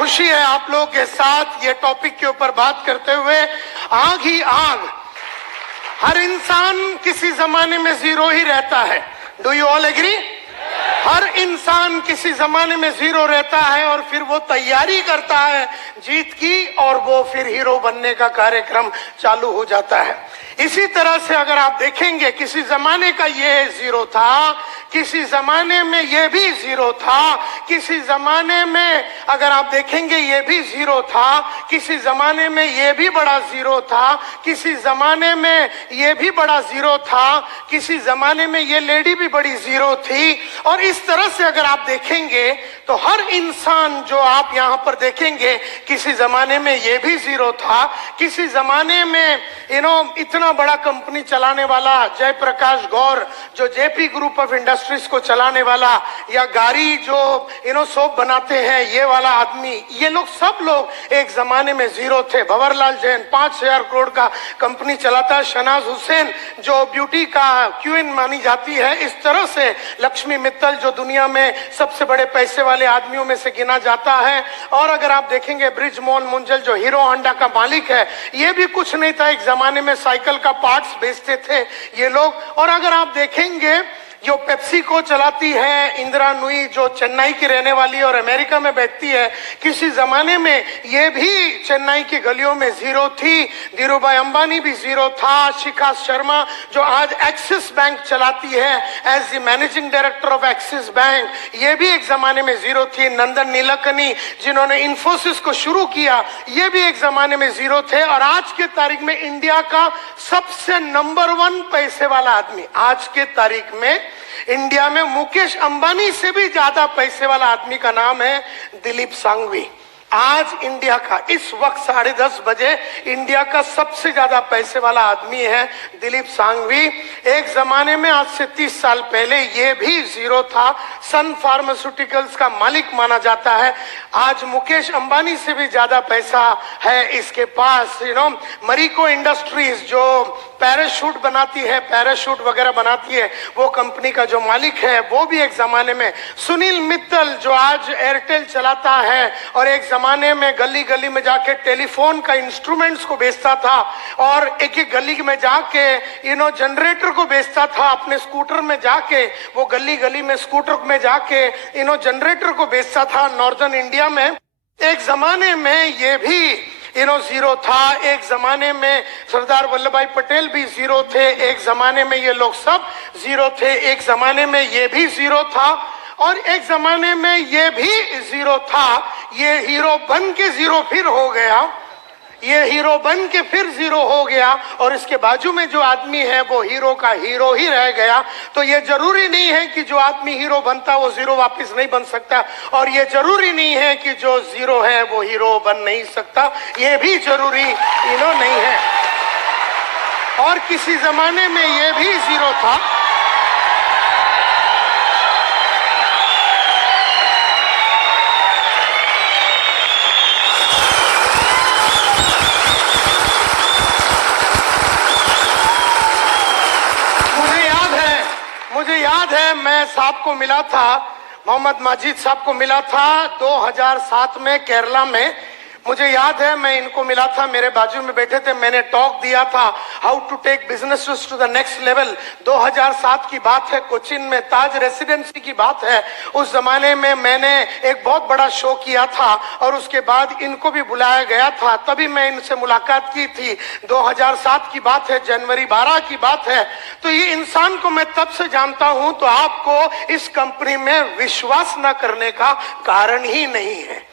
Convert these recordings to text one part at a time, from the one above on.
खुशी है आप लोगों के साथ ये टॉपिक के ऊपर बात करते हुए। आग ही आग, हर इंसान किसी जमाने में जीरो ही रहता है। Do you all agree? हर इंसान किसी जमाने में जीरो रहता है और फिर वो तैयारी करता है जीत की और वो फिर हीरो बनने का कार्यक्रम चालू हो जाता है। इसी तरह से अगर आप देखेंगे किसी जमाने का ये जीरो था, किसी जमाने में ये भी जीरो था, किसी जमाने में अगर आप देखेंगे ये भी जीरो था, किसी जमाने में ये भी बड़ा जीरो था, किसी जमाने में ये भी बड़ा जीरो था, किसी जमाने में ये लेडी भी बड़ी जीरो थी। और इस तरह से अगर आप देखेंगे तो हर इंसान जो आप यहाँ पर देखेंगे किसी जमाने में ये भी जीरो था, किसी जमाने में इतना बड़ा कंपनी चलाने वाला जयप्रकाश गौर जो जेपी ग्रुप ऑफ इंडस्ट्रीज को चलाने वाला, या गाड़ी जो सोप बनाते हैं ये वाला आदमी, ये लोग सब लोग एक जमाने में जीरो थे। भंवरलाल जैन 5,000 करोड़ का कंपनी चलाता है। शहनाज हुसैन जो ब्यूटी का क्वीन मानी जाती है। इस तरह से लक्ष्मी मित्तल जो दुनिया में सबसे बड़े पैसे वाले आदमियों में से गिना जाता है। और अगर आप देखेंगे ब्रिजमोहन मुंजल जो हीरो होंडा का मालिक है, ये भी कुछ नहीं था, एक जमाने में साइकिल का पार्ट्स बेचते थे ये लोग। और अगर आप देखेंगे जो पेप्सी को चलाती है इंदिरा नुई जो चेन्नई की रहने वाली और अमेरिका में बैठती है, किसी जमाने में ये भी चेन्नई की गलियों में जीरो थी। धीरूभाई अंबानी भी जीरो था। शिखा शर्मा जो आज एक्सिस बैंक चलाती है as the managing director of Axis Bank, ये भी एक जमाने में जीरो थी। नंदन नीलकनी जिन्होंने इंफोसिस को शुरू किया, ये भी एक जमाने में जीरो थे। और आज के तारीख में इंडिया का सबसे नंबर 1 पैसे वाला आदमी, आज के तारीख में इंडिया में मुकेश अंबानी से भी ज्यादा पैसे वाला आदमी का नाम है दिलीप सांघवी। आज इंडिया का इस वक्त 10:30 बजे इंडिया का सबसे ज्यादा पैसे वाला आदमी है दिलीप सांघवी। एक जमाने में आज से 30 साल पहले ये भी जीरो था। सन फार्मास्यूटिकल्स का मालिक माना जाता है। आज मुकेश अंबानी से भी ज्यादा पैसा है इसके पास। मरीको इंडस्ट्रीज जो पैराशूट बनाती है, पैराशूट वगैरह बनाती है, वो कंपनी का जो मालिक है वो भी एक जमाने में। सुनील मित्तल जो आज एयरटेल चलाता है और एक जमाने में गली गली में जाके टेलीफोन का इंस्ट्रूमेंट्स को बेचता था और एक एक गली में जाके जनरेटर को बेचता था। अपने स्कूटर में जाके वो गली गली में स्कूटर में जाके जनरेटर को बेचता था नॉर्दर्न इंडिया में। एक जमाने में ये भी जीरो था। एक जमाने में सरदार वल्लभ भाई पटेल भी जीरो थे। एक जमाने में ये लोग सब जीरो थे। एक जमाने में ये भी जीरो था और एक जमाने में ये भी जीरो था। ये हीरो बन के जीरो फिर हो गया, ये हीरो बन के फिर जीरो हो गया और इसके बाजू में जो आदमी है वो हीरो का हीरो ही रह गया। तो ये जरूरी नहीं है कि जो आदमी हीरो बनता वो जीरो वापस नहीं बन सकता, और ये जरूरी नहीं है कि जो जीरो है वो हीरो बन नहीं सकता, ये भी जरूरी नहीं है। और किसी जमाने में ये भी जीरो था। मुझे याद है मैं साहब को मिला था, मोहम्मद माजिद साहब को मिला था 2007 में केरला में। मुझे याद है मैं इनको मिला था, मेरे बाजू में बैठे थे, मैंने टॉक दिया था how to take business to the next level. 2007 की बात है, कोचिन में ताज रेसिडेंसी की बात है। उस जमाने में मैंने एक बहुत बड़ा शो किया था और उसके बाद इनको भी बुलाया गया था, तभी मैं इनसे मुलाकात की थी। 2007 की बात है, जनवरी 12 की बात है। तो ये इंसान को मैं तब से जानता हूं, तो आपको इस कंपनी में विश्वास न करने का कारण ही नहीं है।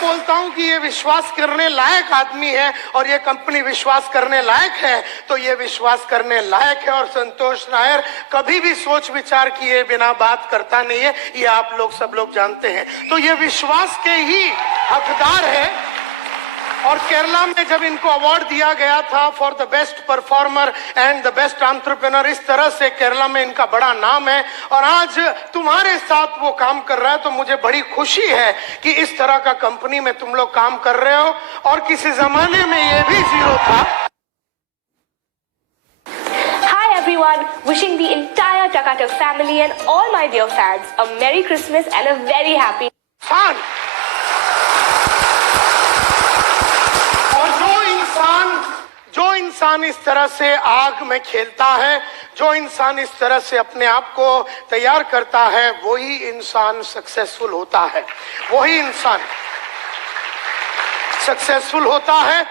बोलता हूं कि ये विश्वास करने लायक आदमी है और ये कंपनी विश्वास करने लायक है, तो ये विश्वास करने लायक है। और संतोष नायर कभी भी सोच विचार किए बिना बात करता नहीं है, ये आप लोग सब लोग जानते हैं। तो ये विश्वास के ही हकदार है। और केरला में जब इनको अवार्ड दिया गया था for the best performer and the best entrepreneur, इस तरह से केरला में इनका बड़ा नाम है और आज तुम्हारे साथ वो काम कर रहा है। तो मुझे बड़ी खुशी है कि इस तरह का कंपनी में तुम लोग काम कर रहे हो। और किसी जमाने में ये भी जीरो था। Hi everyone. everyone, wishing the entire Takatak family and all my dear fans a Merry Christmas and a very happy. और जो इंसान इस तरह से आग में खेलता है, जो इंसान इस तरह से अपने आप को तैयार करता है, वही इंसान सक्सेसफुल होता है, वही इंसान सक्सेसफुल होता है।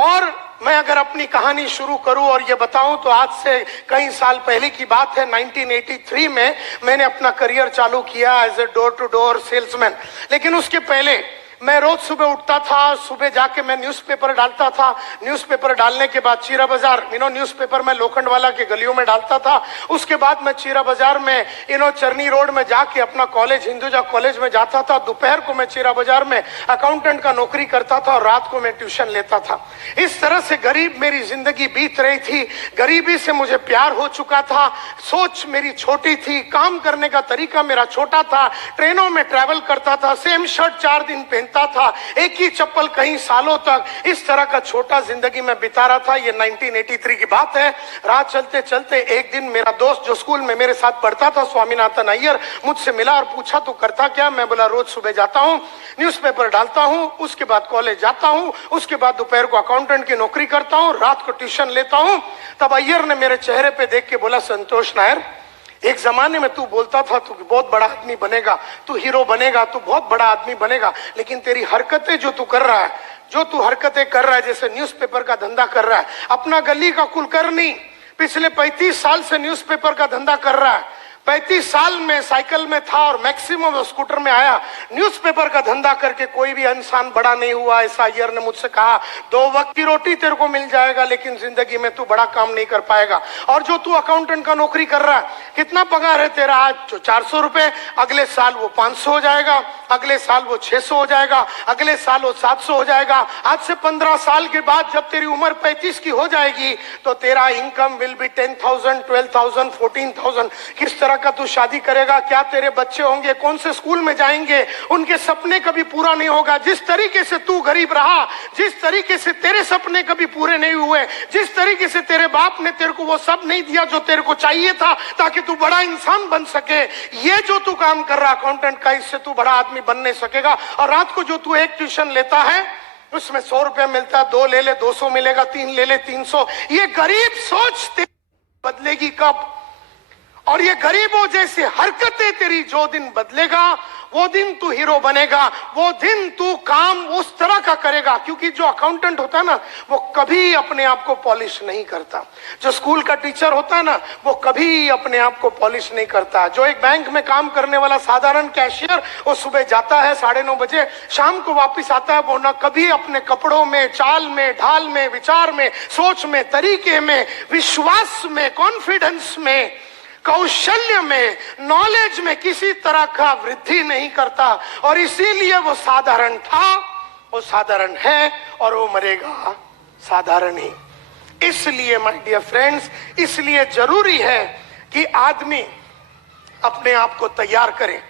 और मैं अगर अपनी कहानी शुरू करूं और ये बताऊं तो आज से कई साल पहले की बात है। 1983 में मैंने अपना करियर चालू किया as a door to door salesman. लेकिन उसके पहले मैं रोज सुबह उठता था, सुबह जाके मैं न्यूज़पेपर डालता था। न्यूज़पेपर डालने के बाद चीरा बाजार, न्यूज़पेपर मैं लोखंडवाला के गलियों में डालता था। उसके बाद मैं चीरा बाजार में चरनी रोड में जाके अपना कॉलेज, हिंदुजा कॉलेज में जाता था। दोपहर को मैं चीरा बाजार में अकाउंटेंट का नौकरी करता था और रात को मैं ट्यूशन लेता था। इस तरह से गरीब मेरी जिंदगी बीत रही थी। गरीबी से मुझे प्यार हो चुका था। सोच मेरी छोटी थी, काम करने का तरीका मेरा छोटा था। ट्रेनों में ट्रैवल करता था, सेम शर्ट 4 दिन पहनता था, एक ही चप्पल कई सालों तक। इस तरह का छोटा जिंदगी में बिता रहा था। ये 1983 की बात है। रात चलते चलते एक दिन मेरा दोस्त जो स्कूल में मेरे साथ पढ़ता था, स्वामीनाथन अय्यर, मुझसे मिला और पूछा तू करता क्या? मैं बोला रोज सुबह जाता हूँ, न्यूज़पेपर डालता हूँ, उसके बाद कॉलेज जाता हूँ, उसके बाद दोपहर को अकाउंटेंट की नौकरी करता हूँ, रात को ट्यूशन लेता हूँ। तब अय्यर ने मेरे चेहरे पे देख के बोला, संतोष नायर, एक जमाने में तू बोलता था तू बहुत बड़ा आदमी बनेगा, तू हीरो बनेगा, तू बहुत बड़ा आदमी बनेगा, लेकिन तेरी हरकतें जो तू कर रहा है, जैसे न्यूज़पेपर का धंधा कर रहा है, अपना गली का कुलकर्णी पिछले 35 साल से न्यूज़पेपर का धंधा कर रहा है। 35 साल में साइकिल में था और मैक्सिमम स्कूटर में आया। न्यूज़पेपर का धंधा करके कोई भी इंसान बड़ा नहीं हुआ, ऐसा अय्यर ने मुझसे कहा। 2 वक्त की रोटी तेरे को मिल जाएगा, लेकिन जिंदगी में तू बड़ा काम नहीं कर पाएगा। और जो तू अकाउंटेंट का नौकरी कर रहा है, कितना पगार है तेरा? आज 400 रुपए, अगले साल वो 500 हो जाएगा, अगले साल वो 600 हो जाएगा, अगले साल वो 700 हो जाएगा। आज से 15 साल के बाद जब तेरी उम्र 35 की हो जाएगी तो तेरा इनकम विल बी 10,000, 12,000, 14,000। किस तरह का तू शादी करेगा? क्या तेरे बच्चे होंगे? कौन से स्कूल में जाएंगे? उनके सपने कभी पूरा नहीं होगा। जिस तरीके से तू गरीब रहा, जिस तरीके से तेरे सपने कभी पूरे नहीं हुए, जिस तरीके से तेरे बाप ने तेरे को वो सब नहीं दिया जो तेरे को चाहिए था ताकि तू बड़ा इंसान बन सके, ये जो तू काम कर रहा अकाउंटेंट का, इससे तू बड़ा आदमी बन नहीं सकेगा। और रात को जो तू एक ट्यूशन लेता है उसमें 100 रुपए मिलता है, 2 ले ले 200 मिलेगा, 3 ले ले 300। ये गरीब सोच तेरी बदलेगी कब? और ये गरीबों जैसी हरकतें तेरी जो दिन बदलेगा, वो दिन तू हीरो बनेगा, वो दिन तू काम उस तरह का करेगा। क्योंकि जो अकाउंटेंट होता है ना, वो कभी अपने आप को पॉलिश नहीं करता। जो स्कूल का टीचर होता है ना, वो कभी अपने आप को पॉलिश नहीं करता। जो एक बैंक में काम करने वाला साधारण कैशियर, वो सुबह जाता है 9:30 बजे, शाम को वापस आता है, वो ना कभी अपने कपड़ों में, चाल में, ढाल में, विचार में, सोच में, तरीके में, विश्वास में, कॉन्फिडेंस में, कौशल्य में, नॉलेज में किसी तरह का वृद्धि नहीं करता। और इसीलिए वो साधारण था, वो साधारण है और वो मरेगा साधारण ही। इसलिए माय डियर फ्रेंड्स, इसलिए जरूरी है कि आदमी अपने आप को तैयार करे।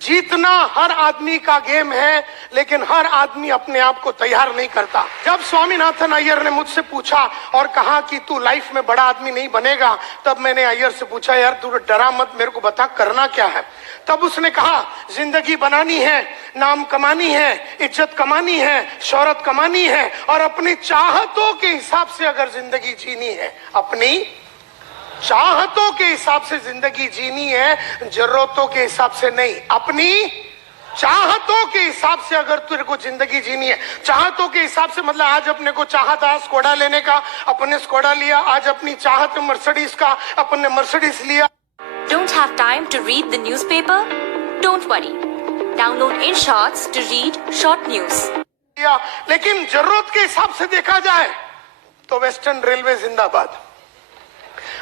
जीतना हर आदमी का गेम है, लेकिन हर आदमी अपने आप को तैयार नहीं करता। जब स्वामीनाथन अय्यर ने मुझसे पूछा और कहा कि तू लाइफ में बड़ा आदमी नहीं बनेगा, तब मैंने अय्यर से पूछा, यार तू डरा मत, मेरे को बता करना क्या है। तब उसने कहा, जिंदगी बनानी है, नाम कमानी है, इज्जत कमानी है, शोहरत कमानी है, और अपनी चाहतों के हिसाब से अगर जिंदगी जीनी है, अपनी चाहतों के हिसाब से जिंदगी जीनी है, जरूरतों के हिसाब से नहीं। अपनी चाहतों के हिसाब से अगर तेरे को जिंदगी जीनी है, चाहतों के हिसाब से मतलब आज अपने को चाहा था स्कोडा लेने का, अपने स्कोडा लिया। आज अपनी चाहत मर्सिडीज का, अपने मर्सिडीज लिया। Don't have time to read the newspaper? Don't worry. Download InShots to read short news. लेकिन जरूरत के हिसाब से देखा जाए तो वेस्टर्न रेलवे जिंदाबाद।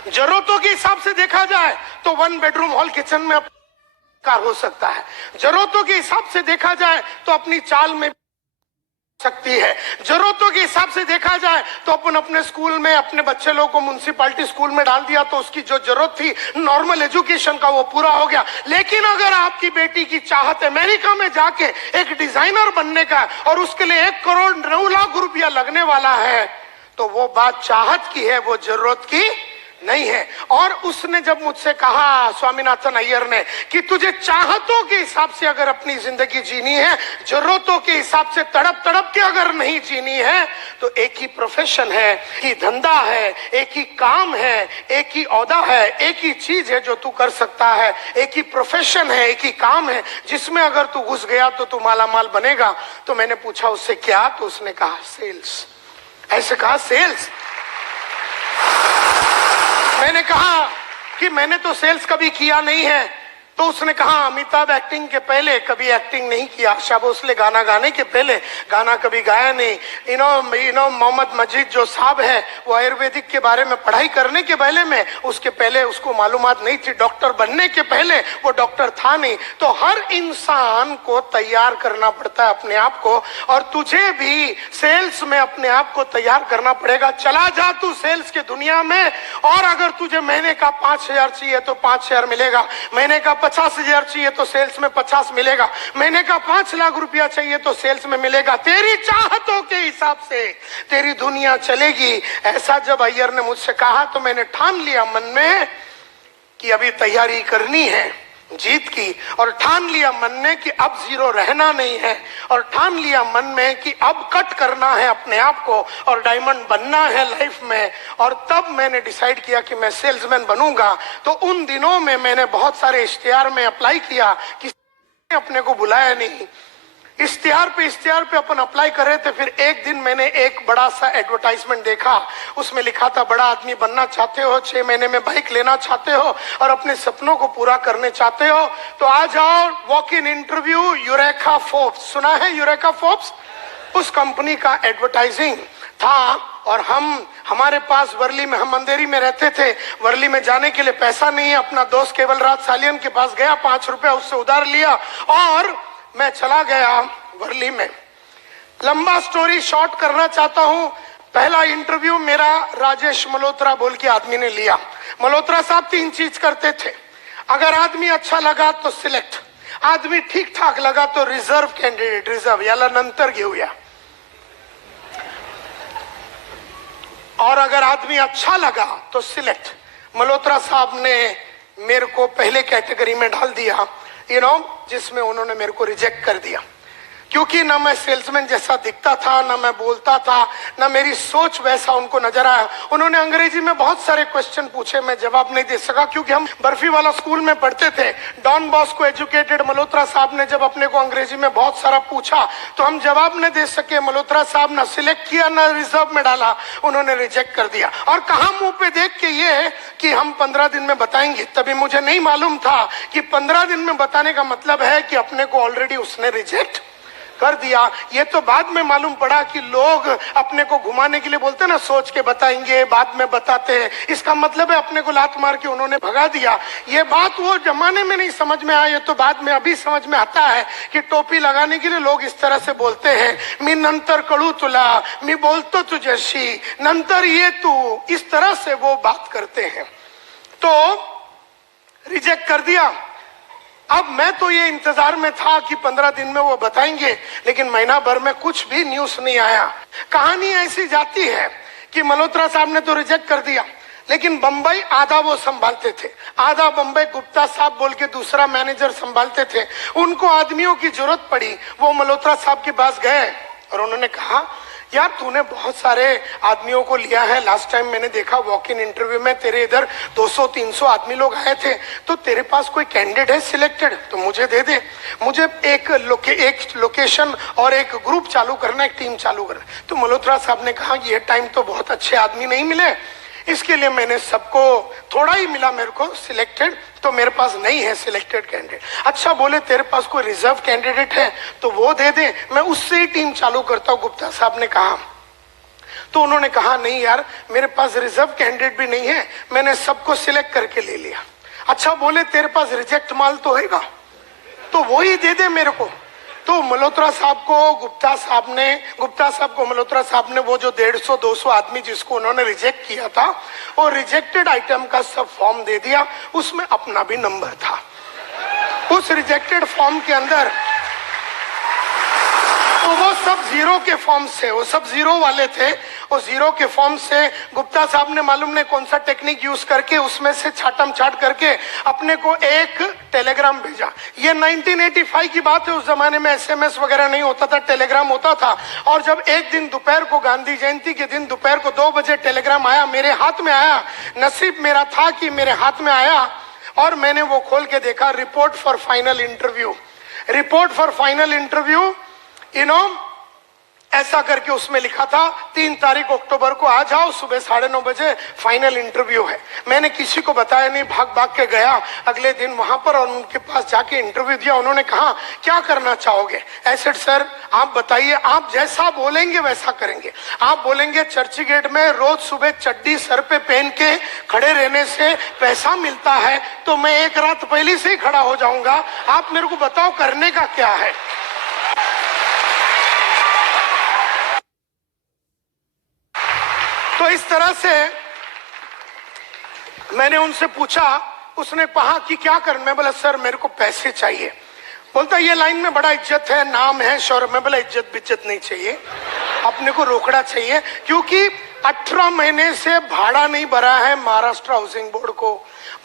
जरूरतों के हिसाब से देखा जाए तो 1 बेडरूम हॉल किचन में कार हो सकता है। जरूरतों के हिसाब से देखा जाए तो अपनी चाल में सकती है। जरूरतों के हिसाब से देखा जाए तो अपन अपने स्कूल में अपने बच्चे लोगों को म्युनिसिपैलिटी स्कूल में डाल दिया तो उसकी जो जरूरत थी नॉर्मल एजुकेशन का, वो पूरा हो गया। लेकिन अगर आपकी बेटी की चाहत अमेरिका में जाके एक डिजाइनर बनने का और उसके लिए 1 करोड़ 9 लाख रुपया लगने वाला है, तो वो बात चाहत की है, वो जरूरत की नहीं है। और उसने जब मुझसे कहा, स्वामीनाथन अय्यर ने, कि तुझे चाहतों के हिसाब से अगर अपनी जिंदगी जीनी है, जरूरतों के हिसाब से तड़प तड़प के अगर नहीं जीनी है, तो एक ही प्रोफेशन है, एक ही धंधा है, एक ही काम है, एक ही औहदा है, एक ही चीज है जो तू कर सकता है, एक ही प्रोफेशन है, एक ही काम है जिसमें अगर तू घुस गया तो तू मालामाल बनेगा। तो मैंने पूछा उससे क्या, तो उसने कहा सेल्स। ऐसे कहा सेल्स। मैंने कहा कि मैंने तो सेल्स कभी किया नहीं है। तो उसने कहा अमिताभ एक्टिंग के पहले कभी एक्टिंग नहीं किया, आशा भोसले गाना गाने के पहले गाना कभी गाया नहीं, मोहम्मद मजीद जो साहब है वो आयुर्वेदिक के बारे में पढ़ाई करने के उसके पहले उसको मालूमात नहीं थी, डॉक्टर बनने के पहले वो डॉक्टर था नहीं। तो हर इंसान को तैयार करना पड़ता है अपने आप को, और तुझे भी सेल्स में अपने आप को तैयार करना पड़ेगा। चला जा तू सेल्स की दुनिया में, और अगर तुझे महीने का 5,000 चाहिए तो 5,000 मिलेगा, महीने का 50,000 चाहिए तो सेल्स में 50 मिलेगा, महीने का 5 लाख रुपया चाहिए तो सेल्स में मिलेगा। तेरी चाहतों के हिसाब से तेरी दुनिया चलेगी। ऐसा जब अय्यर ने मुझसे कहा तो मैंने ठान लिया मन में कि अभी तैयारी करनी है जीत की, और ठान लिया मन में कि अब जीरो रहना नहीं है, और ठान लिया मन में कि अब कट करना है अपने आप को और डायमंड बनना है लाइफ में। और तब मैंने डिसाइड किया कि मैं सेल्समैन बनूंगा। तो उन दिनों में मैंने बहुत सारे इश्तिहार में अप्लाई किया, किसी ने अपने को बुलाया नहीं। इश्तिहार पे अपन अप्लाई कर रहे थे। फिर एक दिन मैंने एक बड़ा सा एडवर्टाइजमेंट देखा, उसमें लिखा था बड़ा आदमी बनना चाहते हो, 6 महीने में बाइक लेना चाहते हो और अपने सपनों को पूरा करने चाहते हो तो आ जाओ walk in interview eureka Forbes. सुना है यूरेका फोर्ब्स? उस कंपनी का एडवर्टाइजिंग था। और हमारे पास वर्ली में, हम अंधेरी में रहते थे, वर्ली में जाने के लिए पैसा नहीं है। अपना दोस्त केवल राज सालियन के पास गया, 5 रुपया उससे उधार लिया और मैं चला गया वर्ली में। लंबा स्टोरी शॉर्ट करना चाहता हूं। पहला इंटरव्यू मेरा राजेश मल्होत्रा बोल के आदमी ने लिया। मल्होत्रा साहब 3 चीज करते थे। अगर आदमी अच्छा लगा तो सिलेक्ट, आदमी ठीक ठाक लगा तो रिजर्व कैंडिडेट, रिजर्व याला नंतर घेऊया, और अगर आदमी अच्छा लगा तो सिलेक्ट। मल्होत्रा साहब ने मेरे को पहले कैटेगरी में डाल दिया, जिसमें उन्होंने मेरे को रिजेक्ट कर दिया, क्योंकि ना मैं सेल्समैन जैसा दिखता था, ना मैं बोलता था, ना मेरी सोच वैसा उनको नजर आया। उन्होंने अंग्रेजी में बहुत सारे क्वेश्चन पूछे, मैं जवाब नहीं दे सका, क्योंकि हम बर्फी वाला स्कूल में पढ़ते थे। डॉन बॉस्को एजुकेटेड मल्होत्रा साहब ने जब अपने को अंग्रेजी में बहुत सारा पूछा तो हम जवाब नहीं दे सके। मल्होत्रा साहब ना सिलेक्ट किया ना रिजर्व में डाला, उन्होंने रिजेक्ट कर दिया। और कहा मुंह पे देख के ये कि हम 15 दिन में बताएंगे। तभी मुझे नहीं मालूम था कि 15 दिन में बताने का मतलब है कि अपने को ऑलरेडी उसने रिजेक्ट कर दिया। ये तो बाद में मालूम पड़ा कि लोग अपने को घुमाने के लिए बोलते हैं ना, सोच के बताएंगे, बाद में बताते हैं। इसका मतलब है अपने को लात मार के उन्होंने भगा दिया। ये बात वो जमाने में नहीं समझ में आई, ये तो बाद में अभी समझ में आता है कि टोपी लगाने के लिए लोग इस तरह से बोलते हैं, मी नंतर कळू तुला, मी बोलतो तुझ्याशी, नंतर ये तू, इस तरह से वो बात करते हैं। तो रिजेक्ट कर दिया। अब मैं तो ये इंतजार में था कि 15 दिन में वो बताएंगे, लेकिन महीना भर में कुछ भी न्यूज नहीं आया। कहानी ऐसी जाती है कि मल्होत्रा साहब ने तो रिजेक्ट कर दिया, लेकिन बंबई आधा वो संभालते थे, आधा बंबई गुप्ता साहब बोल के दूसरा मैनेजर संभालते थे। उनको आदमियों की जरूरत पड़ी, वो मल्होत्रा साहब के पास गए और उन्होंने कहा यार तूने बहुत सारे आदमियों को लिया है, लास्ट टाइम मैंने देखा वॉक इन इंटरव्यू में तेरे इधर 200-300 आदमी लोग आए थे, तो तेरे पास कोई कैंडिडेट है सिलेक्टेड तो मुझे दे दे। मुझे एक लोकेशन और एक ग्रुप चालू करना, एक टीम चालू करना। तो मल्होत्रा साहब ने कहा ये टाइम तो बहुत अच्छे आदमी नहीं मिले, इसके लिए मैंने सबको, थोड़ा ही मिला मेरे को सिलेक्टेड, तो मेरे पास नहीं है सिलेक्टेड कैंडिडेट। अच्छा बोले तेरे पास कोई रिजर्व कैंडिडेट है तो वो दे दे, मैं उससे ही टीम चालू करता हूँ। गुप्ता साहब ने कहा, तो उन्होंने कहा नहीं यार मेरे पास रिजर्व कैंडिडेट भी नहीं है, मैंने सबको सिलेक्ट करके ले लिया। अच्छा बोले तेरे पास रिजेक्ट माल तो होगा तो वो ही दे दे मेरे को। तो मल्होत्रा साहब को गुप्ता साहब को मल्होत्रा साहब ने वो जो 150-200 आदमी जिसको उन्होंने रिजेक्ट किया था, वो रिजेक्टेड आइटम का सब फॉर्म दे दिया, उसमें अपना भी नंबर था। उस रिजेक्टेड फॉर्म के अंदर तो वो सब जीरो के फॉर्म से, वो सब जीरो वाले थे, वो जीरो के फॉर्म से गुप्ता साहब ने मालूम नहीं कौन सा टेक्निक यूज करके उसमें से छाटम छाट करके अपने को एक टेलीग्राम भेजा। ये 1985 की बात है, उस जमाने में SMS वगैरह नहीं होता था, टेलीग्राम होता था। और जब एक दिन दोपहर को, गांधी जयंती के दिन दोपहर को 2 बजे टेलीग्राम आया, मेरे हाथ में आया। नसीब मेरा था कि मेरे हाथ में आया और मैंने वो खोल के देखा, report for final interview. Report for final interview, you know, ऐसा करके उसमें लिखा था 3 तारीख अक्टूबर को आ जाओ, सुबह 9:30 बजे फाइनल इंटरव्यू है। मैंने किसी को बताया नहीं, भाग भाग के गया अगले दिन वहां पर और उनके पास जाके इंटरव्यू दिया। उन्होंने कहा क्या करना चाहोगे? ऐसे सर आप बताइए, आप जैसा बोलेंगे वैसा करेंगे। आप बोलेंगे चर्च गेट में रोज सुबह चड्डी सर पे पहन के खड़े रहने से पैसा मिलता है, तो मैं एक रात पहले से ही खड़ा हो जाऊंगा। आप मेरे को बताओ करने का क्या है? तो इस तरह से मैंने उनसे पूछा, उसने कहा कि क्या कर? मैं बोला सर मेरे को पैसे चाहिए। बोलता ये लाइन में बड़ा इज्जत है, नाम है, शौहरत। मैं बोला इज्जत बिज्जत नहीं चाहिए, अपने को रोकड़ा चाहिए, क्योंकि 18 महीने से भाड़ा नहीं भरा है महाराष्ट्र हाउसिंग बोर्ड को।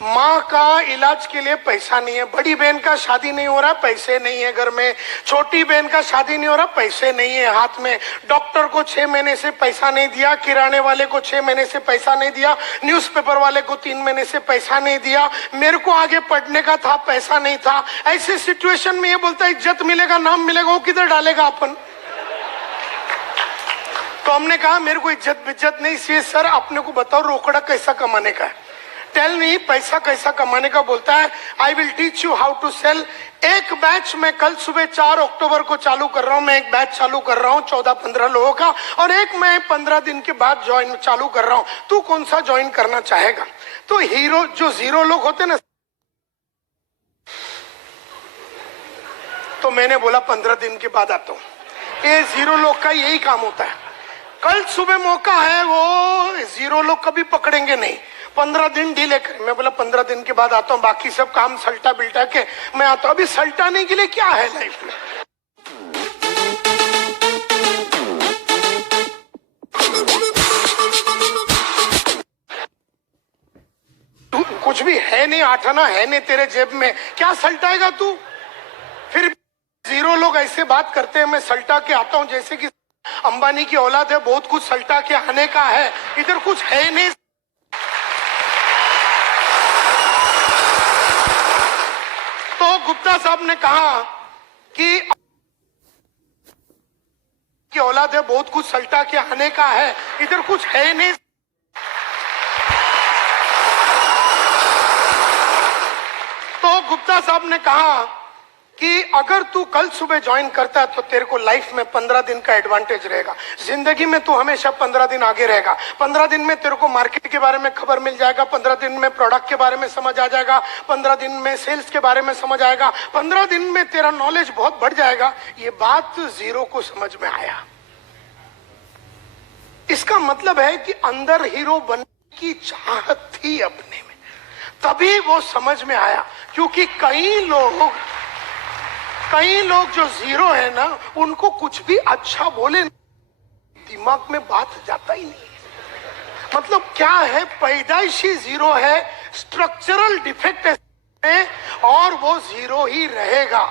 माँ का इलाज के लिए पैसा नहीं है, बड़ी बहन का शादी नहीं हो रहा, पैसे नहीं है घर में, छोटी बहन का शादी नहीं हो रहा, पैसे नहीं है हाथ में, डॉक्टर को 6 महीने से पैसा नहीं दिया, किराने वाले को 6 महीने से पैसा नहीं दिया, न्यूज़पेपर वाले को 3 महीने से पैसा नहीं दिया, मेरे को आगे पढ़ने का था, पैसा नहीं था। ऐसे सिचुएशन में ये बोलता है इज्जत मिलेगा, नाम मिलेगा, वो किधर डालेगा अपन? तो हमने कहा मेरे को इज्जत बिज्जत नहीं चाहिए सर, अपने को बताओ रोकड़ा कैसा कमाने का है। टेल नहीं पैसा कैसा कमाने का। बोलता है I will teach you how to sell. एक बैच मैं कल सुबह 4 अक्टूबर को चालू कर रहा हूं, मैं एक बैच चालू कर रहा हूं 14-15 लोगों का, और एक मैं 15 दिन के बाद ज्वाइन चालू कर रहा हूं, तू कौन सा ज्वाइन करना चाहेगा? तो हीरो जो जीरो लोग होते ना, तो मैंने बोला 15 दिन के बाद आता हूं। ये जीरो लोग का यही काम होता है, कल सुबह मौका है, वो जीरो लोग कभी पकड़ेंगे नहीं, 15 दिन डीले कर। मैं बोला 15 दिन के बाद आता हूँ, बाकी सब काम सल्टा बिल्टा के मैं आता हूँ। अभी सल्टाने के लिए क्या है लाइफ में? कुछ भी है नहीं, आठाना है नहीं तेरे जेब में, क्या सल्टाएगा तू? फिर जीरो लोग ऐसे बात करते हैं, मैं सल्टा के आता हूँ जैसे कि अंबानी की औलाद है, बहुत कुछ सल्टा के आने का है, इधर कुछ है नहीं। तो गुप्ता साहब ने कहा कि औलाद है, बहुत कुछ सल्टा के आने का है, इधर कुछ है नहीं। तो गुप्ता साहब ने कहा कि अगर तू कल सुबह ज्वाइन करता है तो तेरे को लाइफ में 15 दिन का एडवांटेज रहेगा। जिंदगी में तू हमेशा 15 दिन आगे रहेगा। 15 दिन में तेरे को मार्केट के बारे में खबर मिल जाएगा, 15 दिन में प्रोडक्ट के बारे में समझ आ जाएगा, 15 दिन में सेल्स के बारे में समझ आएगा, 15 दिन में तेरा नॉलेज बहुत बढ़ जाएगा। ये बात जीरो को समझ में आया। इसका मतलब है कि अंदर हीरो बनने की चाहत थी अपने में, तभी वो समझ में आया। क्योंकि कई लोग जो जीरो है ना, उनको कुछ भी अच्छा बोले दिमाग में बात जाता ही नहीं। मतलब क्या है, पैदाइशी जीरो है, स्ट्रक्चरल डिफेक्ट है और वो जीरो ही रहेगा।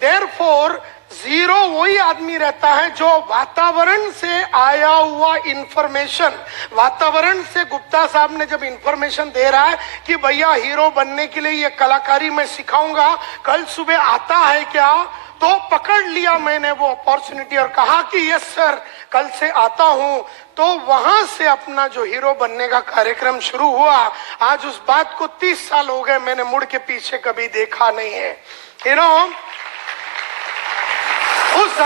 देयरफॉर जीरो वही आदमी रहता है जो वातावरण से आया हुआ इंफॉर्मेशन, वातावरण से गुप्ता साहब ने जब इंफॉर्मेशन दे रहा है कि भैया हीरो बनने के लिए ये कलाकारी मैं सिखाऊंगा, कल सुबह आता है क्या, तो पकड़ लिया मैंने वो अपॉर्चुनिटी और कहा कि यस सर कल से आता हूं। तो वहां से अपना जो हीरो बनने का कार्यक्रम शुरू हुआ। आज उस बात को 30 साल हो गए, मैंने मुड़ के पीछे कभी देखा नहीं है। हीरो उस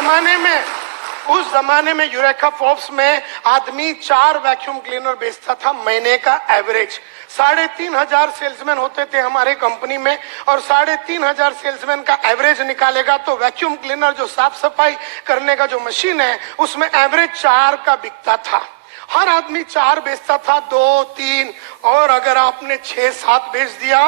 जमाने में यूरेका फोर्ब्स में आदमी 4 वैक्यूम क्लीनर बेचता था महीने का एवरेज। 3,500 सेल्समैन होते थे हमारे कंपनी में, और 3,500 सेल्समैन का एवरेज निकालेगा तो वैक्यूम क्लीनर जो साफ सफाई करने का जो मशीन है उसमें एवरेज 4 का बिकता था। हर आदमी 4 बेचता था, 2, 3, और अगर आपने 6-7 बेच दिया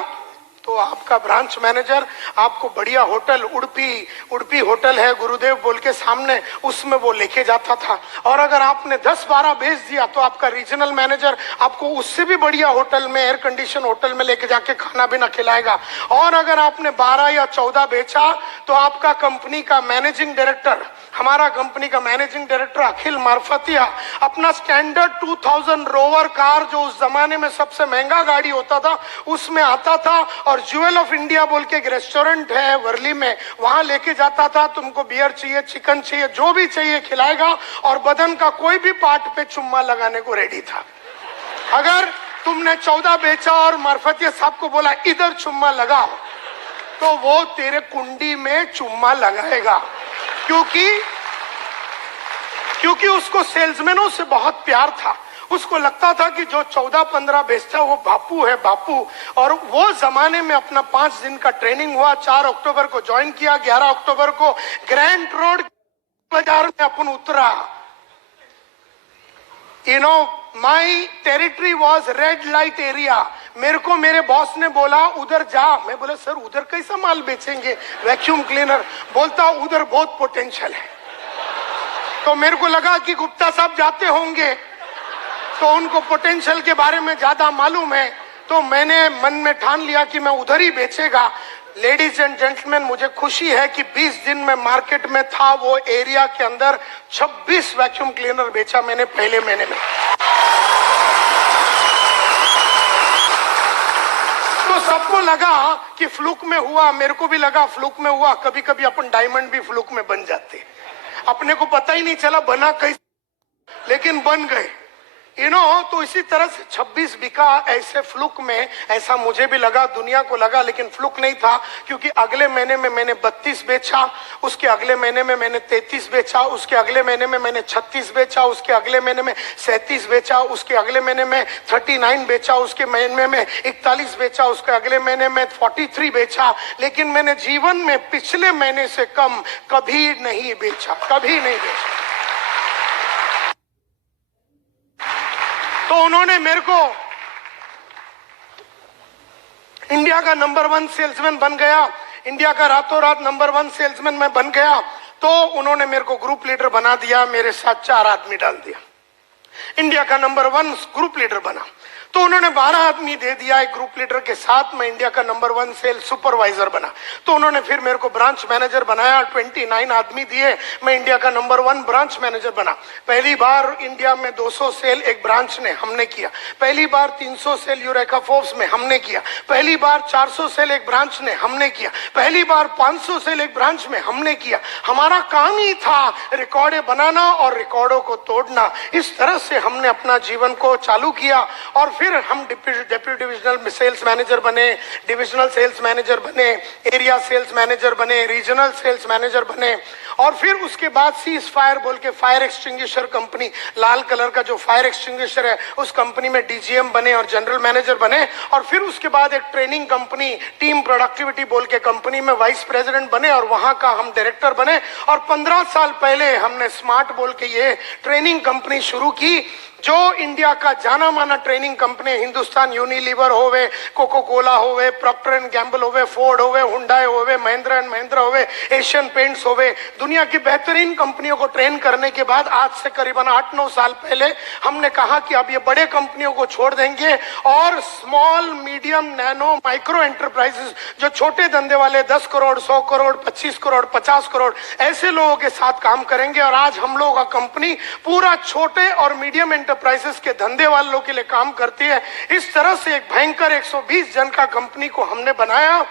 तो आपका ब्रांच मैनेजर आपको बढ़िया होटल उड़पी होटल है गुरुदेव बोल के सामने, उसमें वो लेके जाता था। और अगर आपने 10-12 बेच दिया तो आपका रीजनल मैनेजर आपको उससे भी बढ़िया होटल में, एयर कंडीशन होटल में लेके जाके खाना भी ना खिलाएगा। और अगर आपने 12 या 14 बेचा तो आपका कंपनी का मैनेजिंग डायरेक्टर, हमारा कंपनी का मैनेजिंग डायरेक्टर अखिल मार्फतिया, अपना स्टैंडर्ड 2000 रोवर कार, जो उस जमाने में सबसे महंगा गाड़ी होता था, उसमें आता था और ज्वेल ऑफ इंडिया बोल के एक रेस्टोरेंट है वर्ली में, वहां लेके जाता था। तुमको बियर चाहिए, चिकन चाहिए, जो भी चाहिए खिलाएगा, और बदन का कोई भी पार्ट पे चुम्मा लगाने को रेडी था। अगर तुमने 14 बेचा और मार्फतिया साहब को बोला इधर चुम्मा लगाओ, तो वो तेरे कुंडी में चुम्मा लगाएगा, क्योंकि उसको सेल्समैनों से बहुत प्यार था। उसको लगता था कि जो 14-15 बेचता है वो बापू है, बापू। और वो जमाने में अपना 5 दिन का ट्रेनिंग हुआ, 4 अक्टूबर को ज्वाइन किया, 11 अक्टूबर को ग्रैंड रोड बाजार में अपन उतरा। You know, my territory was red light area. मेरे को मेरे बॉस ने बोला उधर जा। मैं बोला सर उधर कैसा माल बेचेंगे, वैक्यूम क्लीनर। बोलता उधर बहुत पोटेंशियल है। तो मेरे को लगा कि गुप्ता साहब जाते होंगे तो उनको पोटेंशियल के बारे में ज्यादा मालूम है, तो मैंने मन में ठान लिया कि मैं उधर ही बेचेगा। लेडीज एंड जेंटलमैन, मुझे खुशी है कि 20 दिन में मार्केट में था वो एरिया के अंदर 26 वैक्यूम क्लीनर बेचा मैंने पहले महीने में। तो सबको लगा कि फ्लूक में हुआ, मेरे को भी लगा फ्लूक में हुआ। कभी कभी अपन डायमंड भी फ्लूक में बन जाते, अपने को पता ही नहीं चला बना कैसे, लेकिन बन गए। तो इसी तरह से 26 बिका ऐसे फ्लुक में। ऐसा मुझे भी लगा, दुनिया को लगा, लेकिन फ्लुक नहीं था, क्योंकि अगले महीने में मैंने 32 बेचा, उसके अगले महीने में मैंने 33 बेचा, उसके अगले महीने में मैंने 36 बेचा, उसके अगले महीने में 37 बेचा, उसके अगले महीने में 39 बेचा, उसके महीने में 41 बेचा, उसके अगले महीने में 43 बेचा। लेकिन मैंने जीवन में पिछले महीने से कम कभी नहीं बेचा, कभी नहीं बेचा। तो उन्होंने मेरे को इंडिया का नंबर 1 सेल्समैन बन गया, इंडिया का रातों रात नंबर 1 सेल्समैन मैं बन गया। तो उन्होंने मेरे को ग्रुप लीडर बना दिया, मेरे साथ 4 आदमी डाल दिया, इंडिया का नंबर 1 ग्रुप लीडर बना। तो उन्होंने 12 आदमी दे दिया एक ग्रुप लीडर के साथ, मैं इंडिया का नंबर 1 सेल्स सुपरवाइजर बना। तो उन्होंने फिर मेरे को ब्रांच मैनेजर बनाया, 29 आदमी दिए, मैं इंडिया का नंबर 1 ब्रांच मैनेजर बना। पहली बार इंडिया में 200 सेल एक ब्रांच ने हमने किया, पहली बार 300 सेल यूरेका फोर्ब्स में हमने किया, पहली बार 400 सेल एक ब्रांच ने हमने किया, पहली बार 500 सेल एक ब्रांच में हमने किया। हमारा काम ही था रिकॉर्डें बनाना और रिकॉर्डों को तोड़ना। इस तरह से हमने अपना जीवन को चालू किया। और फिर हम डिप्टी डिविजनल सेल्स मैनेजर बने, डिविजनल सेल्स मैनेजर बने, एरिया सेल्स मैनेजर बने, रीजनल सेल्स मैनेजर बने। और फिर उसके बाद सीज फायर बोल के फायर एक्सटिंग्विशर कंपनी, लाल कलर का जो फायर एक्सटिंग्विशर है, उस कंपनी में डीजीएम बने और जनरल मैनेजर बने। और फिर उसके बाद एक ट्रेनिंग कंपनी टीम प्रोडक्टिविटी बोल के कंपनी में वाइस प्रेसिडेंट बने और वहां का हम डायरेक्टर बने। और 15 साल पहले हमने स्मार्ट बोल के ये ट्रेनिंग कंपनी शुरू की, जो इंडिया का जाना माना ट्रेनिंग कंपनी, हिंदुस्तान यूनिलीवर होवे, कोको कोला होवे, प्रॉक्टर एंड गैम्बल होवे, फोर्ड होवे, हुंडई होवे, महिंद्रा एंड महिंद्रा होवे, एशियन पेंट्स होवे, दुनिया की बेहतरीन कंपनियों को ट्रेन करने के बाद आज से करीबन 8-9 साल पहले हमने कहा कि अब ये बड़े कंपनियों को छोड़ देंगे और small medium nano micro enterprises, जो छोटे धंधे वाले 10 करोड़ 100 करोड़ 25 करोड़ 50 करोड़ ऐसे लोगों के साथ काम करेंगे। और आज हम लोग का कंपनी पूरा छोटे और मीडियम एंटरप्राइजेस के धंधे वालों के लिए काम करती है। इस तरह से एक भयंकर 120 जन का कंपनी को हमने बनाया।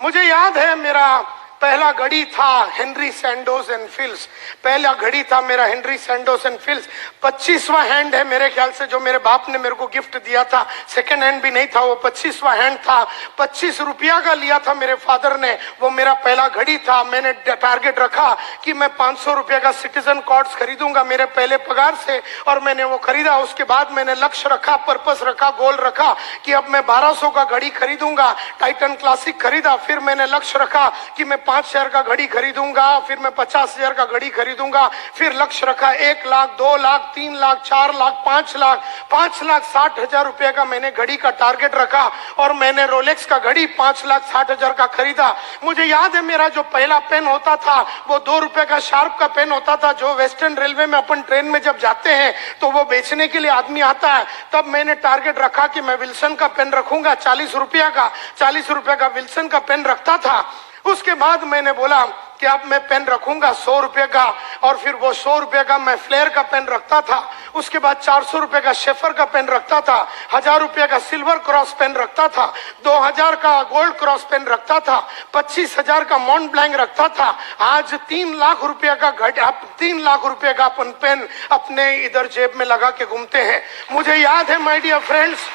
मुझे याद है मेरा पहला घड़ी था हेनरी सैंडोज एंड फिल्स, पहला घड़ी था मेरा हेनरी सैंडोज एंड फिल्स। 25वां हैंड है मेरे ख्याल से, जो मेरे बाप ने मेरे को गिफ्ट दिया था, सेकंड हैंड भी नहीं था वो, 25वां हैंड था। 25 रुपया का लिया था मेरे फादर ने, वो मेरा पहला घड़ी था। मैंने टारगेट रखा कि मैं 500 रुपया का सिटीजन कॉर्ड्स खरीदूंगा मेरे पहले पगार से, और मैंने वो खरीदा। उसके बाद मैंने लक्ष्य रखा, पर्पस रखा, गोल रखा कि अब मैं 1200 का घड़ी खरीदूंगा, टाइटन क्लासिक खरीदा। फिर मैंने लक्ष्य रखा कि मैं 5,000 का घड़ी खरीदूंगा, फिर मैं 50,000 का घड़ी खरीदूंगा। फिर लक्ष्य रखा 1 लाख, 2 लाख, 3 लाख, 4 लाख, 5 लाख, 5,60,000 रुपए का मैंने घड़ी का टारगेट रखा और मैंने रोलेक्स का घड़ी 5,60,000 का खरीदा। मुझे याद है मेरा जो पहला पेन होता था वो 2 रुपए का शार्प का पेन होता था, जो वेस्टर्न रेलवे में अपन ट्रेन में जब जाते हैं तो वो बेचने के लिए आदमी आता है। तब मैंने टारगेट रखा कि मैं विल्सन का पेन रखूंगा 40 रुपया का, 40 रुपए का विल्सन का पेन रखता था। उसके बाद मैंने बोला कि अब मैं पेन रखूंगा 100 रुपए का, और फिर वो 100 रुपए का मैं फ्लेयर का पेन रखता था। उसके बाद 400 रुपए का शेफर का पेन रखता था, 1000 रुपए का सिल्वर क्रॉस पेन रखता था, 2000 का गोल्ड क्रॉस पेन रखता था, 25,000 का मॉन्ट ब्लैंक रखता था। आज 3 लाख रुपए का 3 लाख रुपए का अपन पेन अपने इधर जेब में लगा के घूमते हैं। मुझे याद है माय डियर फ्रेंड्स,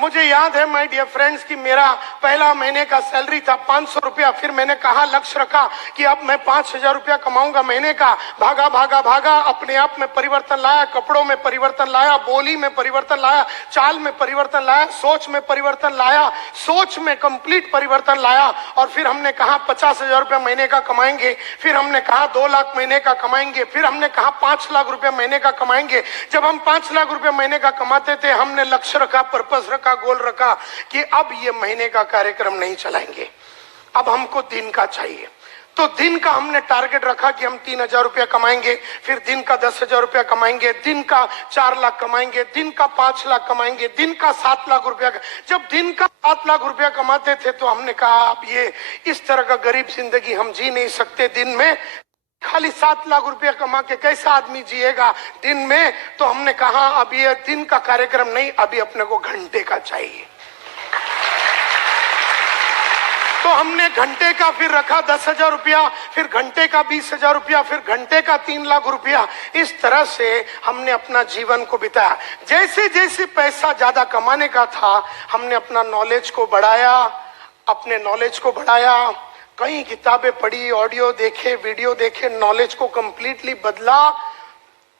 मुझे याद है माय डियर फ्रेंड्स कि मेरा पहला महीने का सैलरी था 500 रुपया। फिर मैंने कहा, लक्ष्य रखा कि अब मैं 5,000 रुपया कमाऊंगा महीने का। भागा भागा भागा, अपने आप में परिवर्तन लाया, कपड़ों में परिवर्तन लाया, बोली में परिवर्तन लाया, चाल में परिवर्तन लाया, सोच में परिवर्तन लाया, सोच में कंप्लीट परिवर्तन लाया। और फिर हमने कहा 50,000 रुपया महीने का कमाएंगे, फिर हमने कहा 2 लाख महीने का कमाएंगे, फिर हमने कहा 5 लाख रुपया महीने का कमाएंगे। जब हम 5 लाख रुपया महीने का कमाते थे, हमने लक्ष्य रखा, पर्पस रखा, गोल रखा कि अब ये महीने का कार्यक्रम नहीं चलाएंगे, अब हमको दिन का चाहिए। तो दिन का हमने टारगेट रखा कि हम 3,000 रुपया कमाएंगे, फिर दिन का 10,000 रुपया कमाएंगे, दिन का 4 लाख कमाएंगे, दिन का 5 लाख कमाएंगे, दिन का 7 लाख रुपया। जब दिन का 7 लाख रुपया कमाते थे तो हमने कहा अब ये इस तरह का गरीब जिंदगी हम जी नहीं सकते। दिन में खाली 7 लाख रुपया कमा के कैसा आदमी जिएगा दिन में? तो हमने कहा अब ये दिन का कार्यक्रम नहीं, अभी अपने को घंटे का चाहिए। तो हमने घंटे का फिर रखा 10,000 रुपया, फिर घंटे का 20,000 रुपया, फिर घंटे का 3 लाख रुपया। इस तरह से हमने अपना जीवन को बिताया। जैसे जैसे पैसा ज्यादा कमाने का था, हमने अपना नॉलेज को बढ़ाया, अपने नॉलेज को बढ़ाया, कई किताबें पढ़ी, ऑडियो देखे, वीडियो देखे, नॉलेज को कंप्लीटली बदला।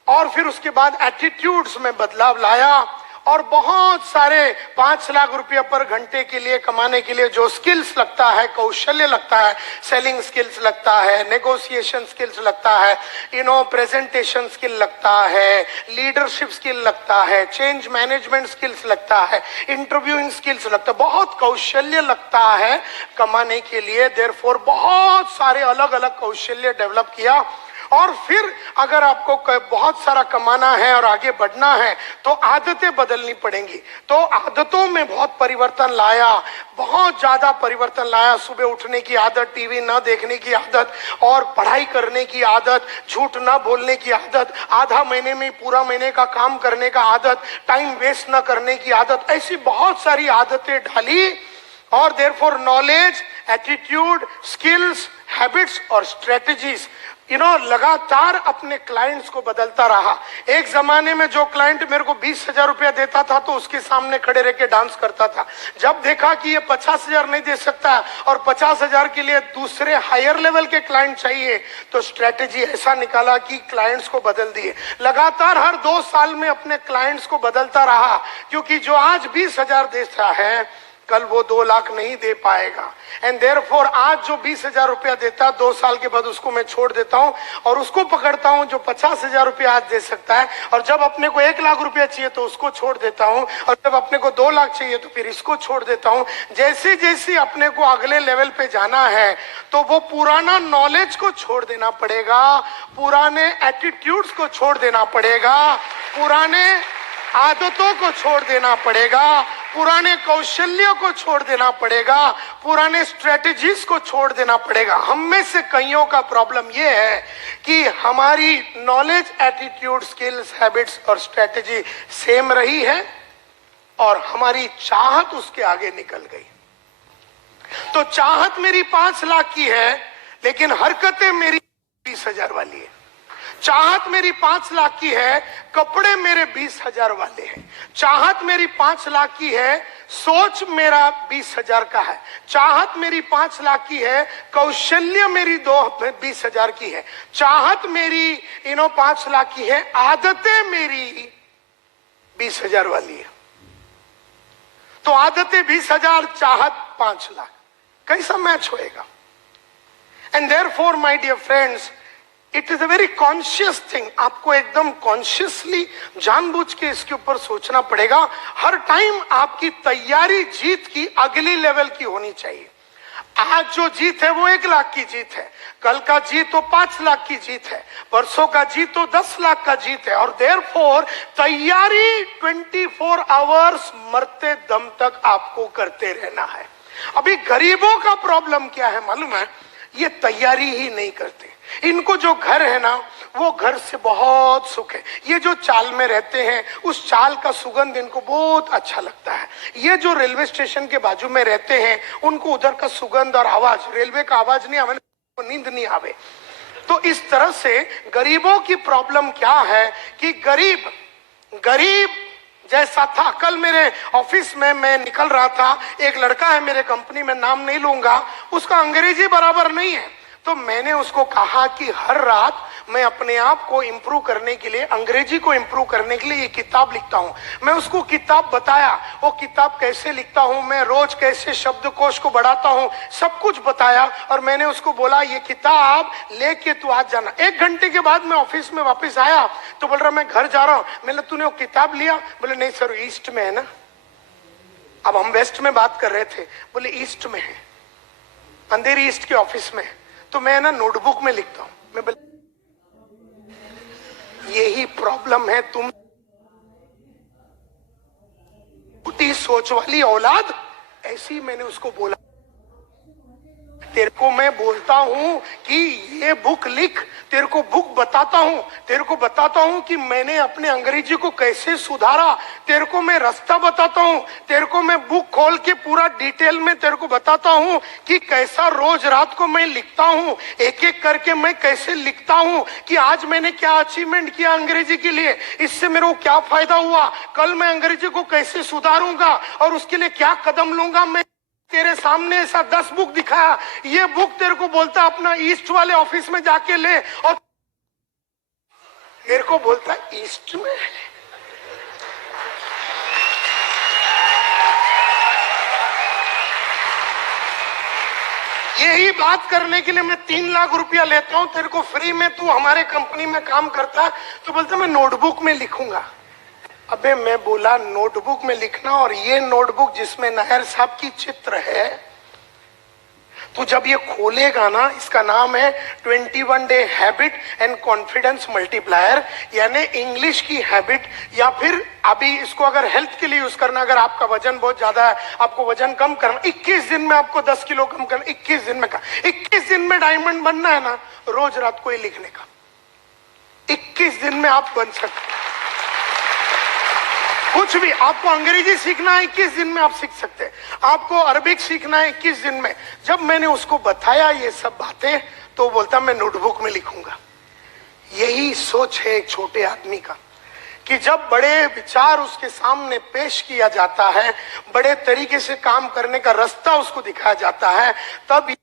और फिर उसके बाद एटीट्यूड्स में बदलाव लाया और बहुत सारे 5 लाख रुपया पर घंटे के लिए कमाने के लिए जो स्किल्स लगता है, कौशल्य लगता है, सेलिंग स्किल्स लगता है, नेगोशिएशन स्किल्स लगता है, प्रेजेंटेशन स्किल लगता है, लीडरशिप स्किल लगता है, चेंज मैनेजमेंट स्किल्स लगता है, इंटरव्यूइंग स्किल्स लगता है, बहुत कौशल्य लगता है कमाने के लिए। देयरफॉर बहुत सारे अलग अलग कौशल्य डेवलप किया। और फिर अगर आपको बहुत सारा कमाना है और आगे बढ़ना है तो आदतें बदलनी पड़ेंगी। तो आदतों में बहुत परिवर्तन लाया, बहुत ज्यादा परिवर्तन लाया। सुबह उठने की आदत, टीवी ना देखने की आदत, और पढ़ाई करने की आदत, झूठ ना बोलने की आदत, आधा महीने में पूरा महीने का काम करने का आदत, टाइम वेस्ट ना करने की आदत, ऐसी बहुत सारी आदतें डाली। और therefore knowledge, attitude, skills, habits और स्ट्रेटजीज लगातार अपने क्लाइंट्स को बदलता रहा। एक जमाने में जो क्लाइंट मेरे को 20,000 रुपया देता था तो उसके सामने खड़े रह के डांस करता था। जब देखा कि ये 50,000 नहीं दे सकता और 50,000 के लिए दूसरे हायर लेवल के क्लाइंट चाहिए, तो स्ट्रेटेजी ऐसा निकाला कि क्लाइंट्स को बदल दिए। लगातार हर 2 साल में अपने क्लाइंट्स को बदलता रहा, क्योंकि जो आज 20,000 देता है कल वो 2 लाख नहीं दे पाएगा। एंड देयरफॉर आज जो 20,000 रुपया देता है 2 साल के बाद उसको मैं छोड़ देता हूं और उसको पकड़ता हूं जो 50,000 रुपया आज दे सकता है। और जब अपने को 1 लाख रुपया चाहिए तो उसको छोड़ देता हूं, और जब अपने को 2 लाख चाहिए तो फिर इसको छोड़ देता हूं। जैसे जैसे अपने को अगले लेवल पे जाना है तो वो पुराना नॉलेज को छोड़ देना पड़ेगा, पुराने एटीट्यूड्स को छोड़ देना पड़ेगा, पुराने आदतों को छोड़ देना पड़ेगा, पुराने कौशल्यों को छोड़ देना पड़ेगा, पुराने स्ट्रेटजीज को छोड़ देना पड़ेगा। हम में से कईयों का प्रॉब्लम यह है कि हमारी नॉलेज, एटीट्यूड, स्किल्स, हैबिट्स और स्ट्रेटजी सेम रही है और हमारी चाहत उसके आगे निकल गई। तो चाहत मेरी 5 लाख की है लेकिन हरकतें मेरी 20,000 वाली है। चाहत मेरी 5 लाख की है, कपड़े मेरे 20,000 वाले हैं। चाहत मेरी 5 लाख की है, सोच मेरा 20,000 का है। चाहत मेरी 5 लाख की है, कौशल्य मेरी 20,000 की है। चाहत मेरी 5 लाख की है, आदतें मेरी 20,000 वाली है। तो आदतें 20,000, चाहत 5 लाख। कैसा मैच होएगा? And therefore my dear friends, it is a very conscious thing. आपको एकदम कॉन्शियसली जानबूझ के इसके ऊपर सोचना पड़ेगा। हर टाइम आपकी तैयारी जीत की अगली लेवल की होनी चाहिए। आज जो जीत है वो 1 लाख की जीत है, कल का जीत तो 5 लाख की जीत है, परसों का जीत तो 10 लाख का जीत है। और देयरफॉर तैयारी 24 आवर्स मरते दम तक आपको करते रहना है। अभी गरीबों का प्रॉब्लम क्या है मालूम है? ये तैयारी ही नहीं करते। इनको जो घर है ना, वो घर से बहुत सुख है। ये जो चाल में रहते हैं, उस चाल का सुगंध इनको बहुत अच्छा लगता है। ये जो रेलवे स्टेशन के बाजू में रहते हैं, उनको उधर का सुगंध और आवाज, रेलवे का आवाज नहीं आवे, नींद नहीं आवे। तो इस तरह से गरीबों की प्रॉब्लम क्या है कि गरीब जैसा था। कल मेरे ऑफिस में मैं निकल रहा था, एक लड़का है मेरे कंपनी में, नाम नहीं लूंगा, उसका अंग्रेजी बराबर नहीं है। तो मैंने उसको कहा कि हर रात मैं अपने आप को इंप्रूव करने के लिए, अंग्रेजी को इंप्रूव करने के लिए ये किताब लिखता हूं। मैं उसको किताब बताया, वो किताब कैसे लिखता हूं, मैं रोज कैसे शब्दकोश को बढ़ाता हूं, सब कुछ बताया। और मैंने उसको बोला ये किताब लेके तू आज जाना। 1 घंटे के बाद मैं ऑफिस में वापस आया तो बोल रहा मैं घर जा रहा हूं। मैंने, तूने वो किताब लिया? बोले नहीं सर, ईस्ट में है ना। अब हम वेस्ट में बात कर रहे थे, बोले ईस्ट में है, अंधेरी ईस्ट के ऑफिस में। तो मैं ना नोटबुक में लिखता हूं। मैं बोले यही प्रॉब्लम है, तुम छोटी सोच वाली औलाद। ऐसी मैंने उसको बोला, तेरे को मैं बोलता हूं कि ये बुक लिख, तेरे को बुक बताता हूं, तेरे को बताता हूं कि मैंने अपने अंग्रेजी को कैसे सुधारा, तेरे को मैं रास्ता बताता हूं, तेरे को मैं बुक खोल के पूरा डिटेल में तेरे को बताता हूं कि कैसा रोज रात को मैं लिखता हूं, एक एक करके मैं कैसे लिखता हूं कि आज मैंने क्या अचीवमेंट किया अंग्रेजी के लिए, इससे मेरे को क्या फायदा हुआ, कल मैं अंग्रेजी को कैसे सुधारूंगा और उसके लिए क्या कदम लूंगा। मैं तेरे सामने ऐसा 10 बुक दिखाया, ये बुक तेरे को बोलता अपना ईस्ट वाले ऑफिस में जाके ले, और मेरे को बोलता ईस्ट में। यही बात करने के लिए मैं 3 लाख रुपया लेता हूं तेरे को फ्री में, तू हमारे कंपनी में काम करता, तो बोलता मैं नोटबुक में लिखूंगा। अबे मैं बोला नोटबुक में लिखना, और ये नोटबुक जिसमें नायर साहब की चित्र है, तू जब ये खोलेगा ना, इसका नाम है 21 day habit and confidence multiplier, यानी इंग्लिश की हैबिट, या फिर अभी इसको अगर हेल्थ के लिए यूज करना, अगर आपका वजन बहुत ज्यादा है, आपको वजन कम करना, 21 दिन में आपको 10 किलो कम करना, 21 दिन में 21 दिन में डायमंड बनना है ना, रोज रात को ही लिखने का। 21 दिन में आप बन सकते हैं कुछ भी। आपको अंग्रेजी सीखना है 21 दिन में आप सीख सकते हैं, आपको अरबिक सीखना है 21 दिन में। जब मैंने उसको बताया ये सब बातें, तो बोलता मैं नोटबुक में लिखूंगा। यही सोच है एक छोटे आदमी का, कि जब बड़े विचार उसके सामने पेश किया जाता है, बड़े तरीके से काम करने का रास्ता उसको दिखाया जाता है, तब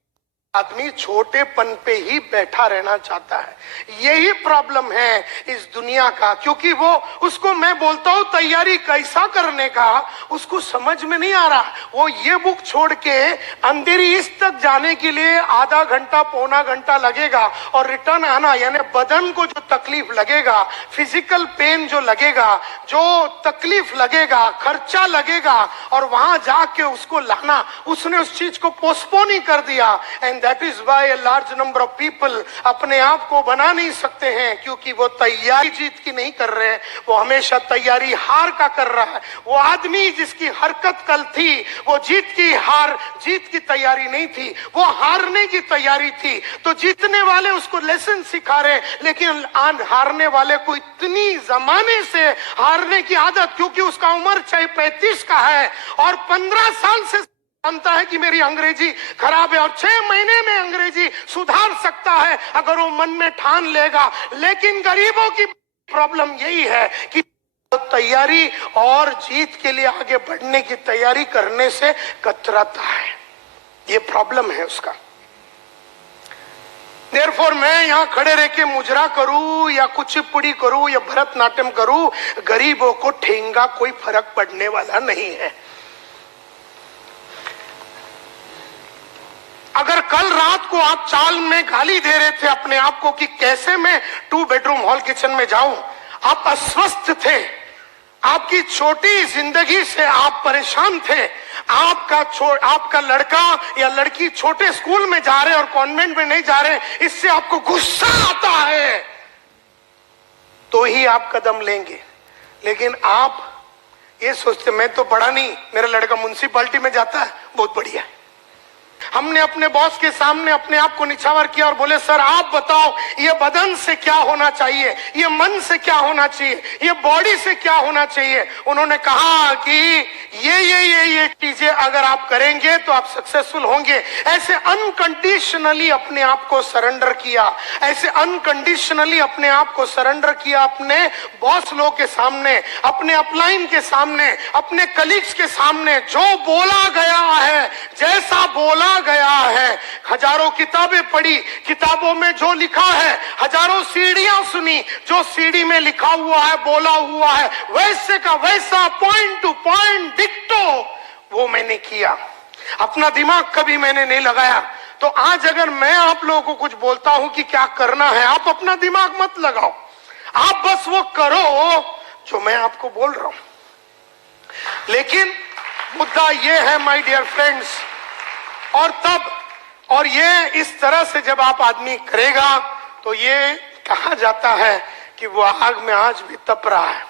आदमी छोटेपन पे ही बैठा रहना चाहता है। यही प्रॉब्लम है इस दुनिया का, क्योंकि वो, उसको मैं बोलता हूं तैयारी कैसा करने का, उसको समझ में नहीं आ रहा। वो ये बुक छोड़ के अंधेरी ईस्ट तक जाने के लिए आधा घंटा पौना घंटा लगेगा, और रिटर्न आना, यानी बदन को जो तकलीफ लगेगा, फिजिकल पेन जो लगेगा, जो तकलीफ लगेगा, खर्चा लगेगा, और वहां जाके उसको लाना, उसने उस चीज को पोस्टपोन ही कर दिया। And that is why a large number of people अपने आप को बना नहीं सकते हैं, क्योंकि वो तैयारी जीत की नहीं कर रहे हैं, वो हमेशा तैयारी हार का कर रहा है। वो आदमी जिसकी हरकत कल थी, वो जीत की तैयारी नहीं थी, वो हारने की तैयारी थी। तो जीतने वाले उसको लेसन सिखा रहे, लेकिन हारने वाले को इतनी जमाने से हारने की आदत, क्योंकि उसका उम्र चाहे 35 का है और 15 साल से जानता है कि मेरी अंग्रेजी खराब है, और 6 महीने में अंग्रेजी सुधार सकता है अगर वो मन में ठान लेगा। लेकिन गरीबों की प्रॉब्लम यही है कि तैयारी और जीत के लिए आगे बढ़ने की तैयारी करने से कतराता है। ये प्रॉब्लम है उसका। देयरफॉर मैं यहां खड़े रह के मुजरा करूं या कुचिपुड़ी करूं या भरतनाट्यम करूं, गरीबों को ठेंगा कोई फर्क पड़ने वाला नहीं है। अगर कल रात को आप चाल में गाली दे रहे थे अपने आप को कि कैसे मैं 2 बेडरूम हॉल किचन में जाऊं, आप अस्वस्थ थे, आपकी छोटी जिंदगी से आप परेशान थे, आपका लड़का या लड़की छोटे स्कूल में जा रहे और कॉन्वेंट में नहीं जा रहे, इससे आपको गुस्सा आता है, तो ही आप कदम लेंगे। लेकिन आप ये सोचते मैं तो पढ़ा नहीं, मेरा लड़का म्युनिसिपैलिटी में जाता है, बहुत बढ़िया है। हमने अपने बॉस के सामने अपने आप को निछावर किया और बोले सर आप बताओ ये बदन से क्या होना चाहिए, ये मन से क्या होना चाहिए, ये बॉडी से क्या होना चाहिए। उन्होंने कहा कि ये चीजें अगर आप करेंगे तो आप सक्सेसफुल होंगे। ऐसे अनकंडीशनली अपने आप को सरेंडर किया, ऐसे अनकंडीशनली अपने आप को सरेंडर किया अपने बॉस लोग के सामने, अपने अपलाइन के सामने, अपने कलीग्स के सामने। जो बोला गया है, जैसा बोला गया है, हजारों किताबें पढ़ी, किताबों में जो लिखा है, हजारों सीढ़ियां सुनी, जो सीढ़ी में लिखा हुआ है, बोला हुआ है, वैसे का वैसा पॉइंट टू पॉइंट डिक्टो वो मैंने किया। अपना दिमाग कभी मैंने नहीं लगाया। तो आज अगर मैं आप लोगों को कुछ बोलता हूं कि क्या करना है, आप अपना दिमाग मत लगाओ, आप बस वो करो जो मैं आपको बोल रहा हूं। लेकिन मुद्दा ये है माय डियर फ्रेंड्स, और ये इस तरह से जब आप आदमी करेगा तो ये कहा जाता है कि वो आग में आज भी तप रहा है।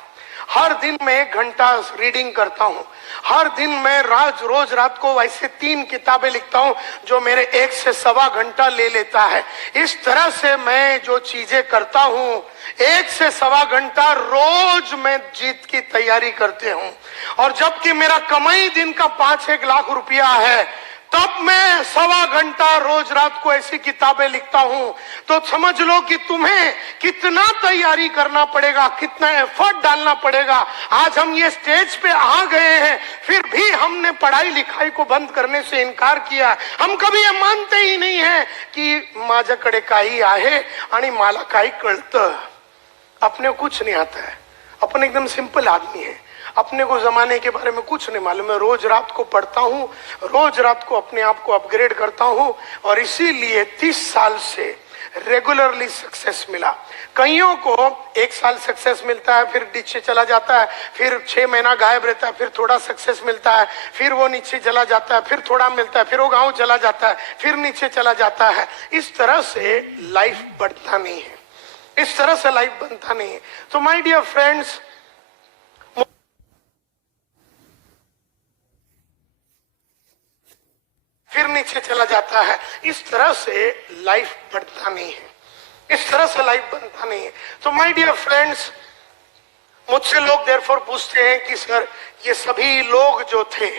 हर दिन मैं 1 घंटा रीडिंग करता हूं, हर दिन मैं रोज रात को ऐसे 3 किताबें लिखता हूं जो मेरे 1 से सवा घंटा ले लेता है। इस तरह से मैं जो चीजें करता हूं, 1 से सवा घंटा रोज मैं जीत की तैयारी करते हूं। और जबकि मेरा कमाई दिन का 5-1 लाख रुपया है, तब मैं सवा घंटा रोज रात को ऐसी किताबें लिखता हूं। तो समझ लो कि तुम्हें कितना तैयारी करना पड़ेगा, कितना एफर्ट डालना पड़ेगा। आज हम ये स्टेज पे आ गए हैं, फिर भी हमने पढ़ाई लिखाई को बंद करने से इनकार किया। हम कभी ये मानते ही नहीं है कि माझ्याकडे काही आहे आणि मला काही कळतं। अपने कुछ नहीं आता है, अपन एकदम सिंपल आदमी है, अपने को जमाने के बारे में कुछ नहीं मालूम है। रोज रात को पढ़ता हूं, रोज रात को अपने आप को अपग्रेड करता हूं, और इसीलिए 30 साल से रेगुलरली सक्सेस मिला। कईयों को 1 साल सक्सेस मिलता है, फिर नीचे चला जाता है, फिर 6 महीना गायब रहता है, फिर थोड़ा सक्सेस मिलता है, फिर वो नीचे चला जाता है, फिर थोड़ा मिलता है, फिर वो गांव चला जाता है, फिर नीचे चला जाता है। इस तरह से लाइफ बढ़ता नहीं है, इस तरह से लाइफ बनता नहीं है। तो माय डियर फ्रेंड्स, फिर नीचे चला जाता है। इस तरह से लाइफ बढ़ता नहीं है, इस तरह से लाइफ बनता नहीं है। तो माय डियर फ्रेंड्स, मुझसे लोग देयरफॉर पूछते हैं कि सर ये सभी लोग जो थे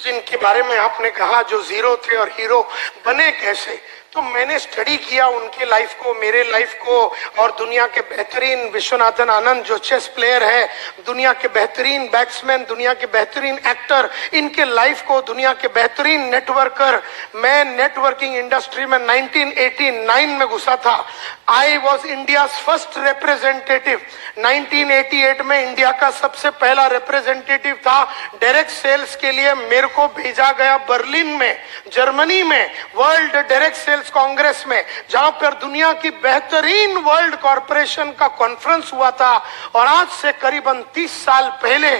जिनके बारे में आपने कहा जो जीरो थे और हीरो बने कैसे, तो मैंने स्टडी किया उनके लाइफ को, मेरे लाइफ को, और दुनिया के बेहतरीन विश्वनाथन आनंद जो चेस प्लेयर है, दुनिया के बेहतरीन बैट्समैन, दुनिया के बेहतरीन एक्टर, इनके लाइफ को, दुनिया के बेहतरीन नेटवर्कर। मैं नेटवर्किंग इंडस्ट्री में 1989 में घुसा था। I was India first representative. 1988 में इंडिया का सबसे पहला रिप्रेजेंटेटिव था। डायरेक्ट सेल्स के लिए मेरे को भेजा गया बर्लिन में, जर्मनी में, वर्ल्ड डायरेक्ट सेल्स कांग्रेस में, जहां पर दुनिया की बेहतरीन वर्ल्ड कॉरपोरेशन का कॉन्फ्रेंस हुआ था। और आज से करीबन 30 साल पहले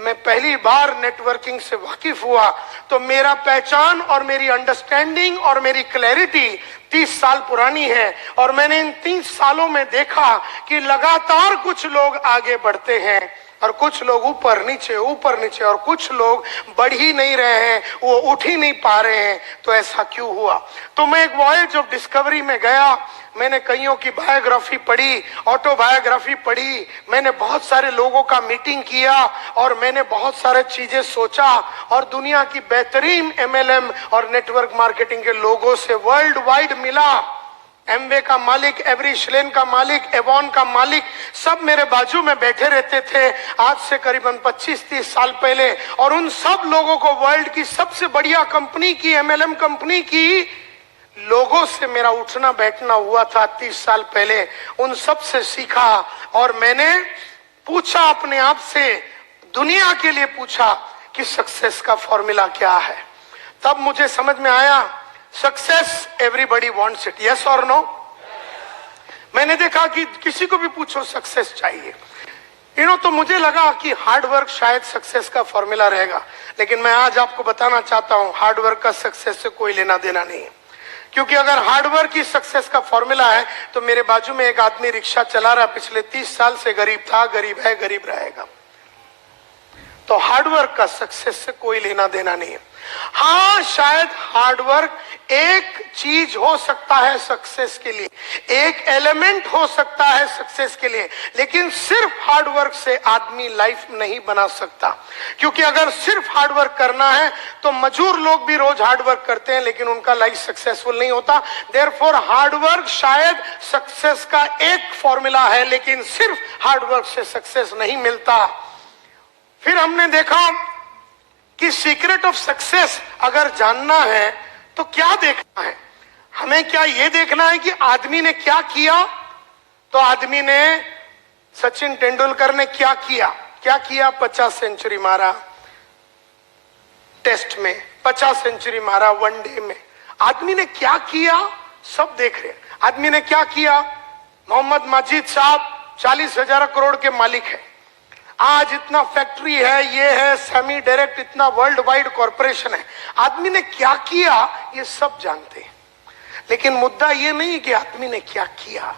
मैं पहली बार नेटवर्किंग से वाकिफ हुआ। तो मेरा पहचान और मेरी अंडरस्टैंडिंग और मेरी क्लैरिटी 30 साल पुरानी है। और मैंने इन 30 सालों में देखा कि लगातार कुछ लोग आगे बढ़ते हैं और कुछ लोग ऊपर नीचे, और कुछ लोग बढ़ ही नहीं रहे हैं, वो उठ ही नहीं पा रहे हैं। तो ऐसा क्यों हुआ? तो मैं एक वॉयज ऑफ डिस्कवरी में गया। मैंने कईयों की बायोग्राफी पढ़ी, ऑटोबायोग्राफी पढ़ी, मैंने बहुत सारे लोगों का मीटिंग किया, और मैंने बहुत सारे चीजें सोचा, और दुनिया की बेहतरीन MLM और नेटवर्क मार्केटिंग के लोगों से वर्ल्ड वाइड मिला। एमवे का मालिक, एवरी श्लेन का मालिक, एवॉन का मालिक, सब मेरे बाजू में बैठे रहते थे आज से करीबन 25-30 साल पहले। और उन सब लोगों को वर्ल्ड की सबसे बढ़िया कंपनी की, MLM कंपनी की लोगों से मेरा उठना बैठना हुआ था 30 साल पहले। उन सब से सीखा, और मैंने पूछा अपने आप से, दुनिया के लिए पूछा कि सक्सेस का फॉर्मूला क्या है। तब मुझे समझ में आया success everybody wants it, yes और नो? मैंने देखा कि किसी को भी पूछो सक्सेस चाहिए, तो मुझे लगा कि हार्ड वर्क शायद सक्सेस का फॉर्मूला रहेगा, लेकिन मैं आज आपको बताना चाहता हूं हार्ड वर्क का सक्सेस से कोई लेना देना नहीं है। क्योंकि अगर हार्ड वर्क ही सक्सेस का फॉर्मूला है तो मेरे बाजू में एक आदमी रिक्शा चला रहा, पिछले 30 साल से गरीब था, गरीब है, गरीब रहेगा। तो हार्ड वर्क का सक्सेस से कोई लेना देना नहीं है। हाँ, शायद हार्ड वर्क एक चीज हो सकता है सक्सेस के लिए, एक एलिमेंट हो सकता है सक्सेस के लिए, लेकिन सिर्फ हार्ड वर्क से आदमी लाइफ नहीं बना सकता। क्योंकि अगर सिर्फ हार्ड वर्क करना है तो मजदूर लोग भी रोज हार्ड वर्क करते हैं, लेकिन उनका लाइफ सक्सेसफुल नहीं होता। देयरफॉर हार्ड वर्क शायद सक्सेस का एक फॉर्मूला है, लेकिन सिर्फ हार्ड वर्क से सक्सेस नहीं मिलता। फिर हमने देखा कि सीक्रेट ऑफ सक्सेस अगर जानना है तो क्या देखना है? हमें क्या यह देखना है कि आदमी ने क्या किया? तो आदमी ने, सचिन तेंदुलकर ने क्या किया? 50 सेंचुरी मारा टेस्ट में, 50 सेंचुरी मारा वनडे में। आदमी ने क्या किया सब देख रहे। आदमी ने क्या किया? मोहम्मद माजिद साहब 40,000 करोड़ के मालिक है, आज इतना फैक्ट्री है, ये है सेमी डायरेक्ट, इतना वर्ल्ड वाइड कॉरपोरेशन है। आदमी ने क्या किया ये सब जानते हैं, लेकिन मुद्दा ये नहीं कि आदमी ने क्या किया,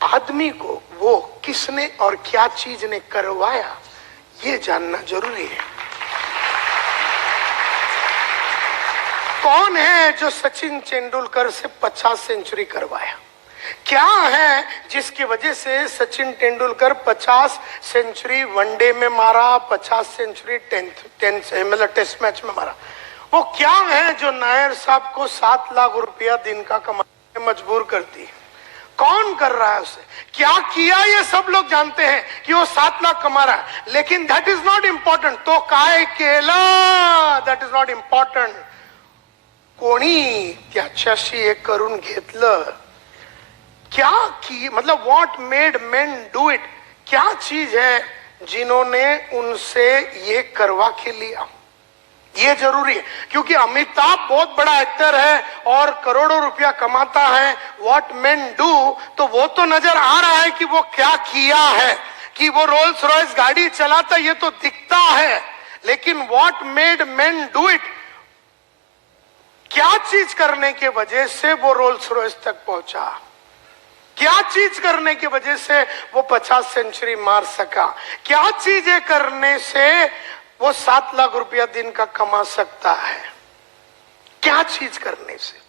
आदमी को वो किसने और क्या चीज ने करवाया ये जानना जरूरी है। कौन है जो सचिन तेंदुलकर से 50 सेंचुरी करवाया? क्या है जिसकी वजह से सचिन तेंदुलकर 50 सेंचुरी वनडे में मारा, 50 सेंचुरी मतलब टेस्ट मैच में मारा? वो क्या है जो नायर साहब को 7 लाख रुपया दिन का कमाने में मजबूर करती है? कौन कर रहा है उसे? क्या किया ये सब लोग जानते हैं कि वो 7 लाख कमा रहा है, लेकिन दैट इज नॉट इंपॉर्टेंट। तो काय केला, दैट इज नॉट इंपॉर्टंट। कोणी त्याच्याशी हे करून घेतलं, क्या की, मतलब what made main do it? क्या चीज है जिन्होंने उनसे ये करवा के लिया? ये जरूरी है, क्योंकि अमिताभ बहुत बड़ा एक्टर है और करोड़ों रुपया कमाता है। व्हाट मेन डू, तो वो तो नजर आ रहा है कि वो क्या किया है, कि वो रोल्स रॉयस गाड़ी चलाता, ये तो दिखता है, लेकिन what made main do it, क्या चीज करने के वजह से वो रोल्स रॉयस तक पहुंचा, क्या चीज करने की वजह से वो 50 सेंचुरी मार सका, क्या चीजें करने से वो 7 लाख रुपया दिन का कमा सकता है, क्या चीज करने से?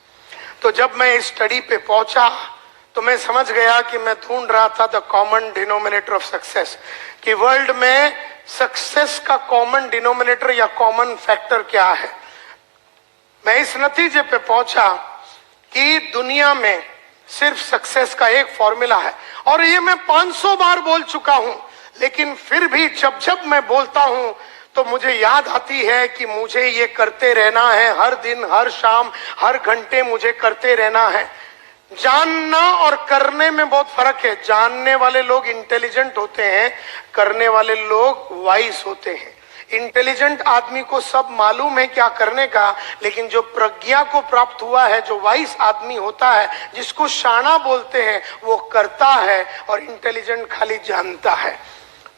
तो जब मैं इस स्टडी पे पहुंचा तो मैं समझ गया कि मैं ढूंढ रहा था the common denominator of success, कि वर्ल्ड में सक्सेस का कॉमन डिनोमिनेटर या कॉमन फैक्टर क्या है। मैं इस नतीजे पे पहुंचा कि दुनिया में सिर्फ सक्सेस का एक फॉर्मूला है, और ये मैं 500 बार बोल चुका हूं, लेकिन फिर भी जब जब मैं बोलता हूं तो मुझे याद आती है कि मुझे ये करते रहना है, हर दिन, हर शाम, हर घंटे मुझे करते रहना है। जानना और करने में बहुत फर्क है। जानने वाले लोग इंटेलिजेंट होते हैं, करने वाले लोग वाइस होते हैं। इंटेलिजेंट आदमी को सब मालूम है क्या करने का, लेकिन जो प्रज्ञा को प्राप्त हुआ है, जो वाइस आदमी होता है, जिसको शाना बोलते हैं, वो करता है, और इंटेलिजेंट खाली जानता है।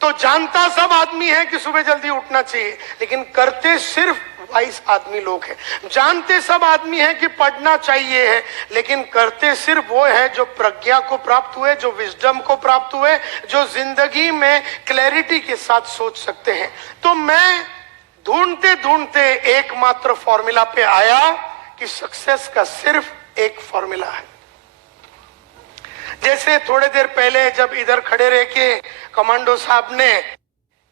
तो जानता सब आदमी है कि सुबह जल्दी उठना चाहिए, लेकिन करते सिर्फ वाइस आदमी लोग हैं। जानते सब आदमी है कि पढ़ना चाहिए है, लेकिन करते सिर्फ वो है जो प्रज्ञा को प्राप्त हुए, जो विजडम को प्राप्त हुए, जो जिंदगी में क्लैरिटी के साथ सोच सकते हैं। तो मैं ढूंढते ढूंढते एकमात्र फॉर्मूला पे आया कि सक्सेस का सिर्फ एक फॉर्मूला है। जैसे थोड़े देर पहले जब इधर खड़े रह के कमांडो साहब ने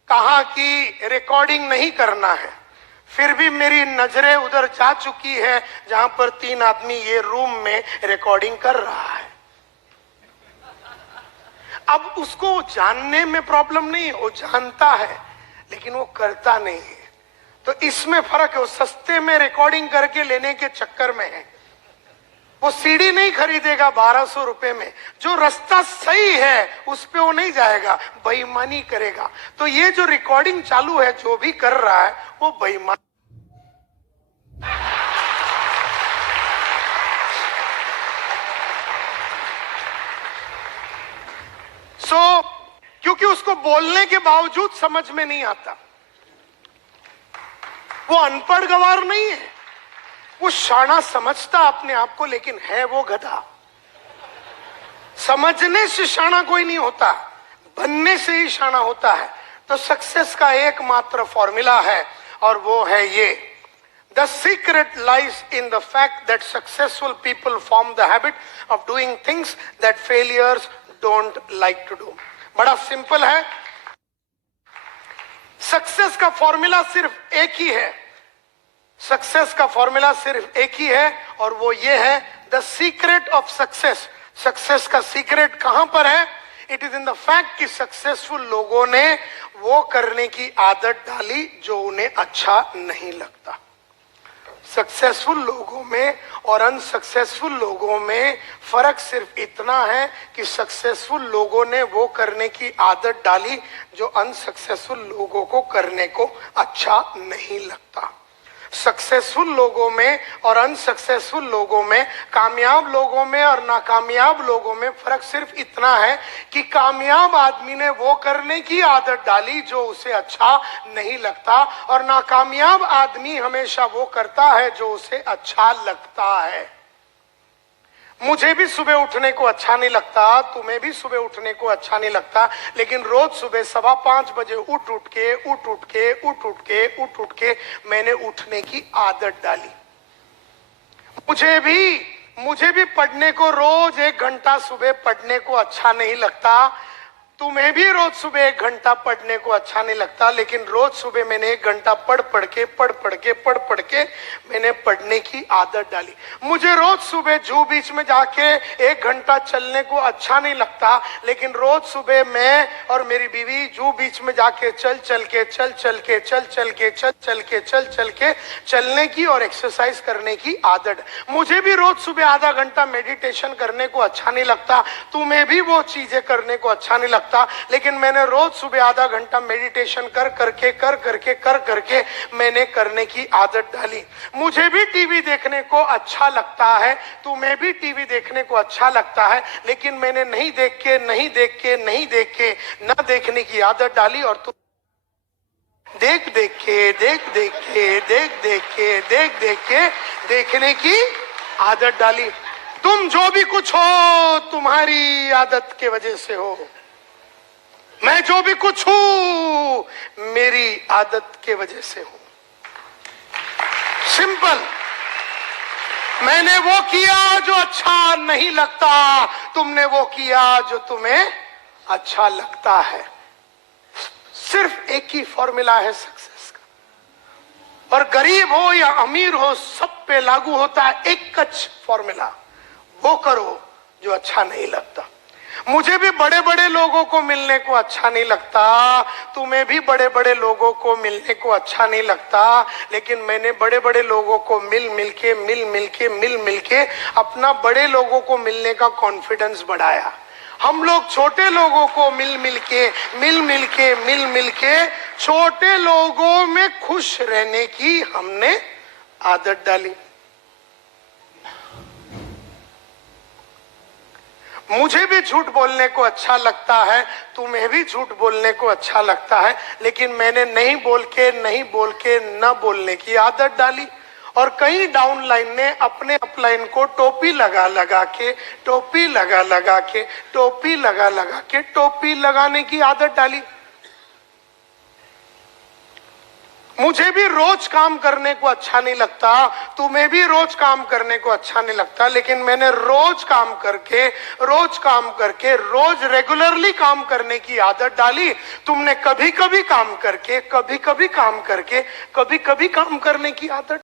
कहा कि रिकॉर्डिंग नहीं करना है, फिर भी मेरी नजरें उधर जा चुकी है जहां पर 3 आदमी ये रूम में रिकॉर्डिंग कर रहा है। अब उसको जानने में प्रॉब्लम नहीं है, वो जानता है लेकिन वो करता नहीं है। तो इसमें फर्क है। वो सस्ते में रिकॉर्डिंग करके लेने के चक्कर में है। वो सीडी नहीं खरीदेगा 1200 रुपए में, जो रास्ता सही है उस पे वो नहीं जाएगा, बेईमानी करेगा। तो ये जो रिकॉर्डिंग चालू है, जो भी कर रहा है वो बेईमान। क्योंकि उसको बोलने के बावजूद समझ में नहीं आता। वो अनपढ़ गवार नहीं है, वो शाना समझता अपने आप को, लेकिन है वो गधा। समझने से शाना कोई नहीं होता, बनने से ही शाना होता है। तो सक्सेस का एकमात्र फॉर्मूला है और वो है ये: The secret lies in the fact that successful people form the habit of doing things that failures don't like to do. बड़ा सिंपल है। सक्सेस का फॉर्मूला सिर्फ एक ही है, सक्सेस का फॉर्मूला सिर्फ एक ही है और वो ये है: the secret of success. Success का सीक्रेट कहां पर है? It is in the fact कि सक्सेसफुल लोगों ने वो करने की आदत डाली जो उन्हें अच्छा नहीं लगता। सक्सेसफुल लोगों में और अनसक्सेसफुल लोगों में फर्क सिर्फ इतना है कि सक्सेसफुल लोगों ने वो करने की आदत डाली जो अनसक्सेसफुल लोगों को करने को अच्छा नहीं लगता। सक्सेसफुल लोगों में और अनसक्सेसफुल लोगों में, कामयाब लोगों में और नाकामयाब लोगों में फर्क सिर्फ इतना है कि कामयाब आदमी ने वो करने की आदत डाली जो उसे अच्छा नहीं लगता और नाकामयाब आदमी हमेशा वो करता है जो उसे अच्छा लगता है। मुझे भी सुबह उठने को अच्छा नहीं लगता, तुम्हें भी सुबह उठने को अच्छा नहीं लगता, लेकिन रोज सुबह 5:15 बजे उठ के मैंने उठने की आदत डाली। मुझे भी पढ़ने को रोज 1 घंटा सुबह पढ़ने को अच्छा नहीं लगता, तुम्हें भी रोज सुबह 1 घंटा पढ़ने को अच्छा नहीं लगता, लेकिन रोज सुबह मैंने 1 घंटा पढ़ पढ़ के मैंने पढ़ने की आदत डाली। मुझे रोज सुबह जू बीच में जाके 1 घंटा चलने को अच्छा नहीं लगता, लेकिन रोज सुबह मैं और मेरी बीवी जू बीच में जाके चल के चलने की और एक्सरसाइज करने की आदत। मुझे भी रोज सुबह आधा घंटा मेडिटेशन करने को अच्छा नहीं लगता, तुम्हें भी वो चीजें करने को अच्छा नहीं लगता, लेकिन मैंने रोज सुबह आधा घंटा मेडिटेशन कर करके मैंने करने की आदत डाली। मुझे भी टीवी देखने को अच्छा लगता है, तुम्हें भी टीवी देखने को अच्छा लगता है, लेकिन मैंने नहीं देख के ना देखने की आदत डाली और तुम देख के देखने की आदत डाली। तुम जो भी कुछ हो तुम्हारी आदत के वजह से हो, मैं जो भी कुछ हूं मेरी आदत के वजह से हूं। सिंपल। मैंने वो किया जो अच्छा नहीं लगता, तुमने वो किया जो तुम्हें अच्छा लगता है। सिर्फ एक ही फॉर्मूला है सक्सेस का, और गरीब हो या अमीर हो सब पे लागू होता है एक फॉर्मूला: वो करो जो अच्छा नहीं लगता। मुझे भी बड़े बड़े लोगों को मिलने को अच्छा नहीं लगता, तुम्हें भी बड़े बड़े लोगों को मिलने को अच्छा नहीं लगता, लेकिन मैंने बड़े बड़े लोगों को मिल मिल के अपना बड़े लोगों को मिलने का कॉन्फिडेंस बढ़ाया। हम लोग छोटे लोगों को मिल मिल के छोटे लोगों में खुश रहने की हमने आदत डाली। मुझे भी झूठ बोलने को अच्छा लगता है, तुम्हें भी झूठ बोलने को अच्छा लगता है, लेकिन मैंने नहीं बोल के न बोलने की आदत डाली। और कई डाउनलाइन ने अपने अपलाइन को टोपी लगा के टोपी लगाने की आदत डाली। मुझे भी रोज काम करने को अच्छा नहीं लगता, तुम्हें भी रोज काम करने को अच्छा नहीं लगता, लेकिन मैंने रोज काम करके रोज रेगुलरली काम करने की आदत डाली। तुमने कभी कभी काम करने की आदत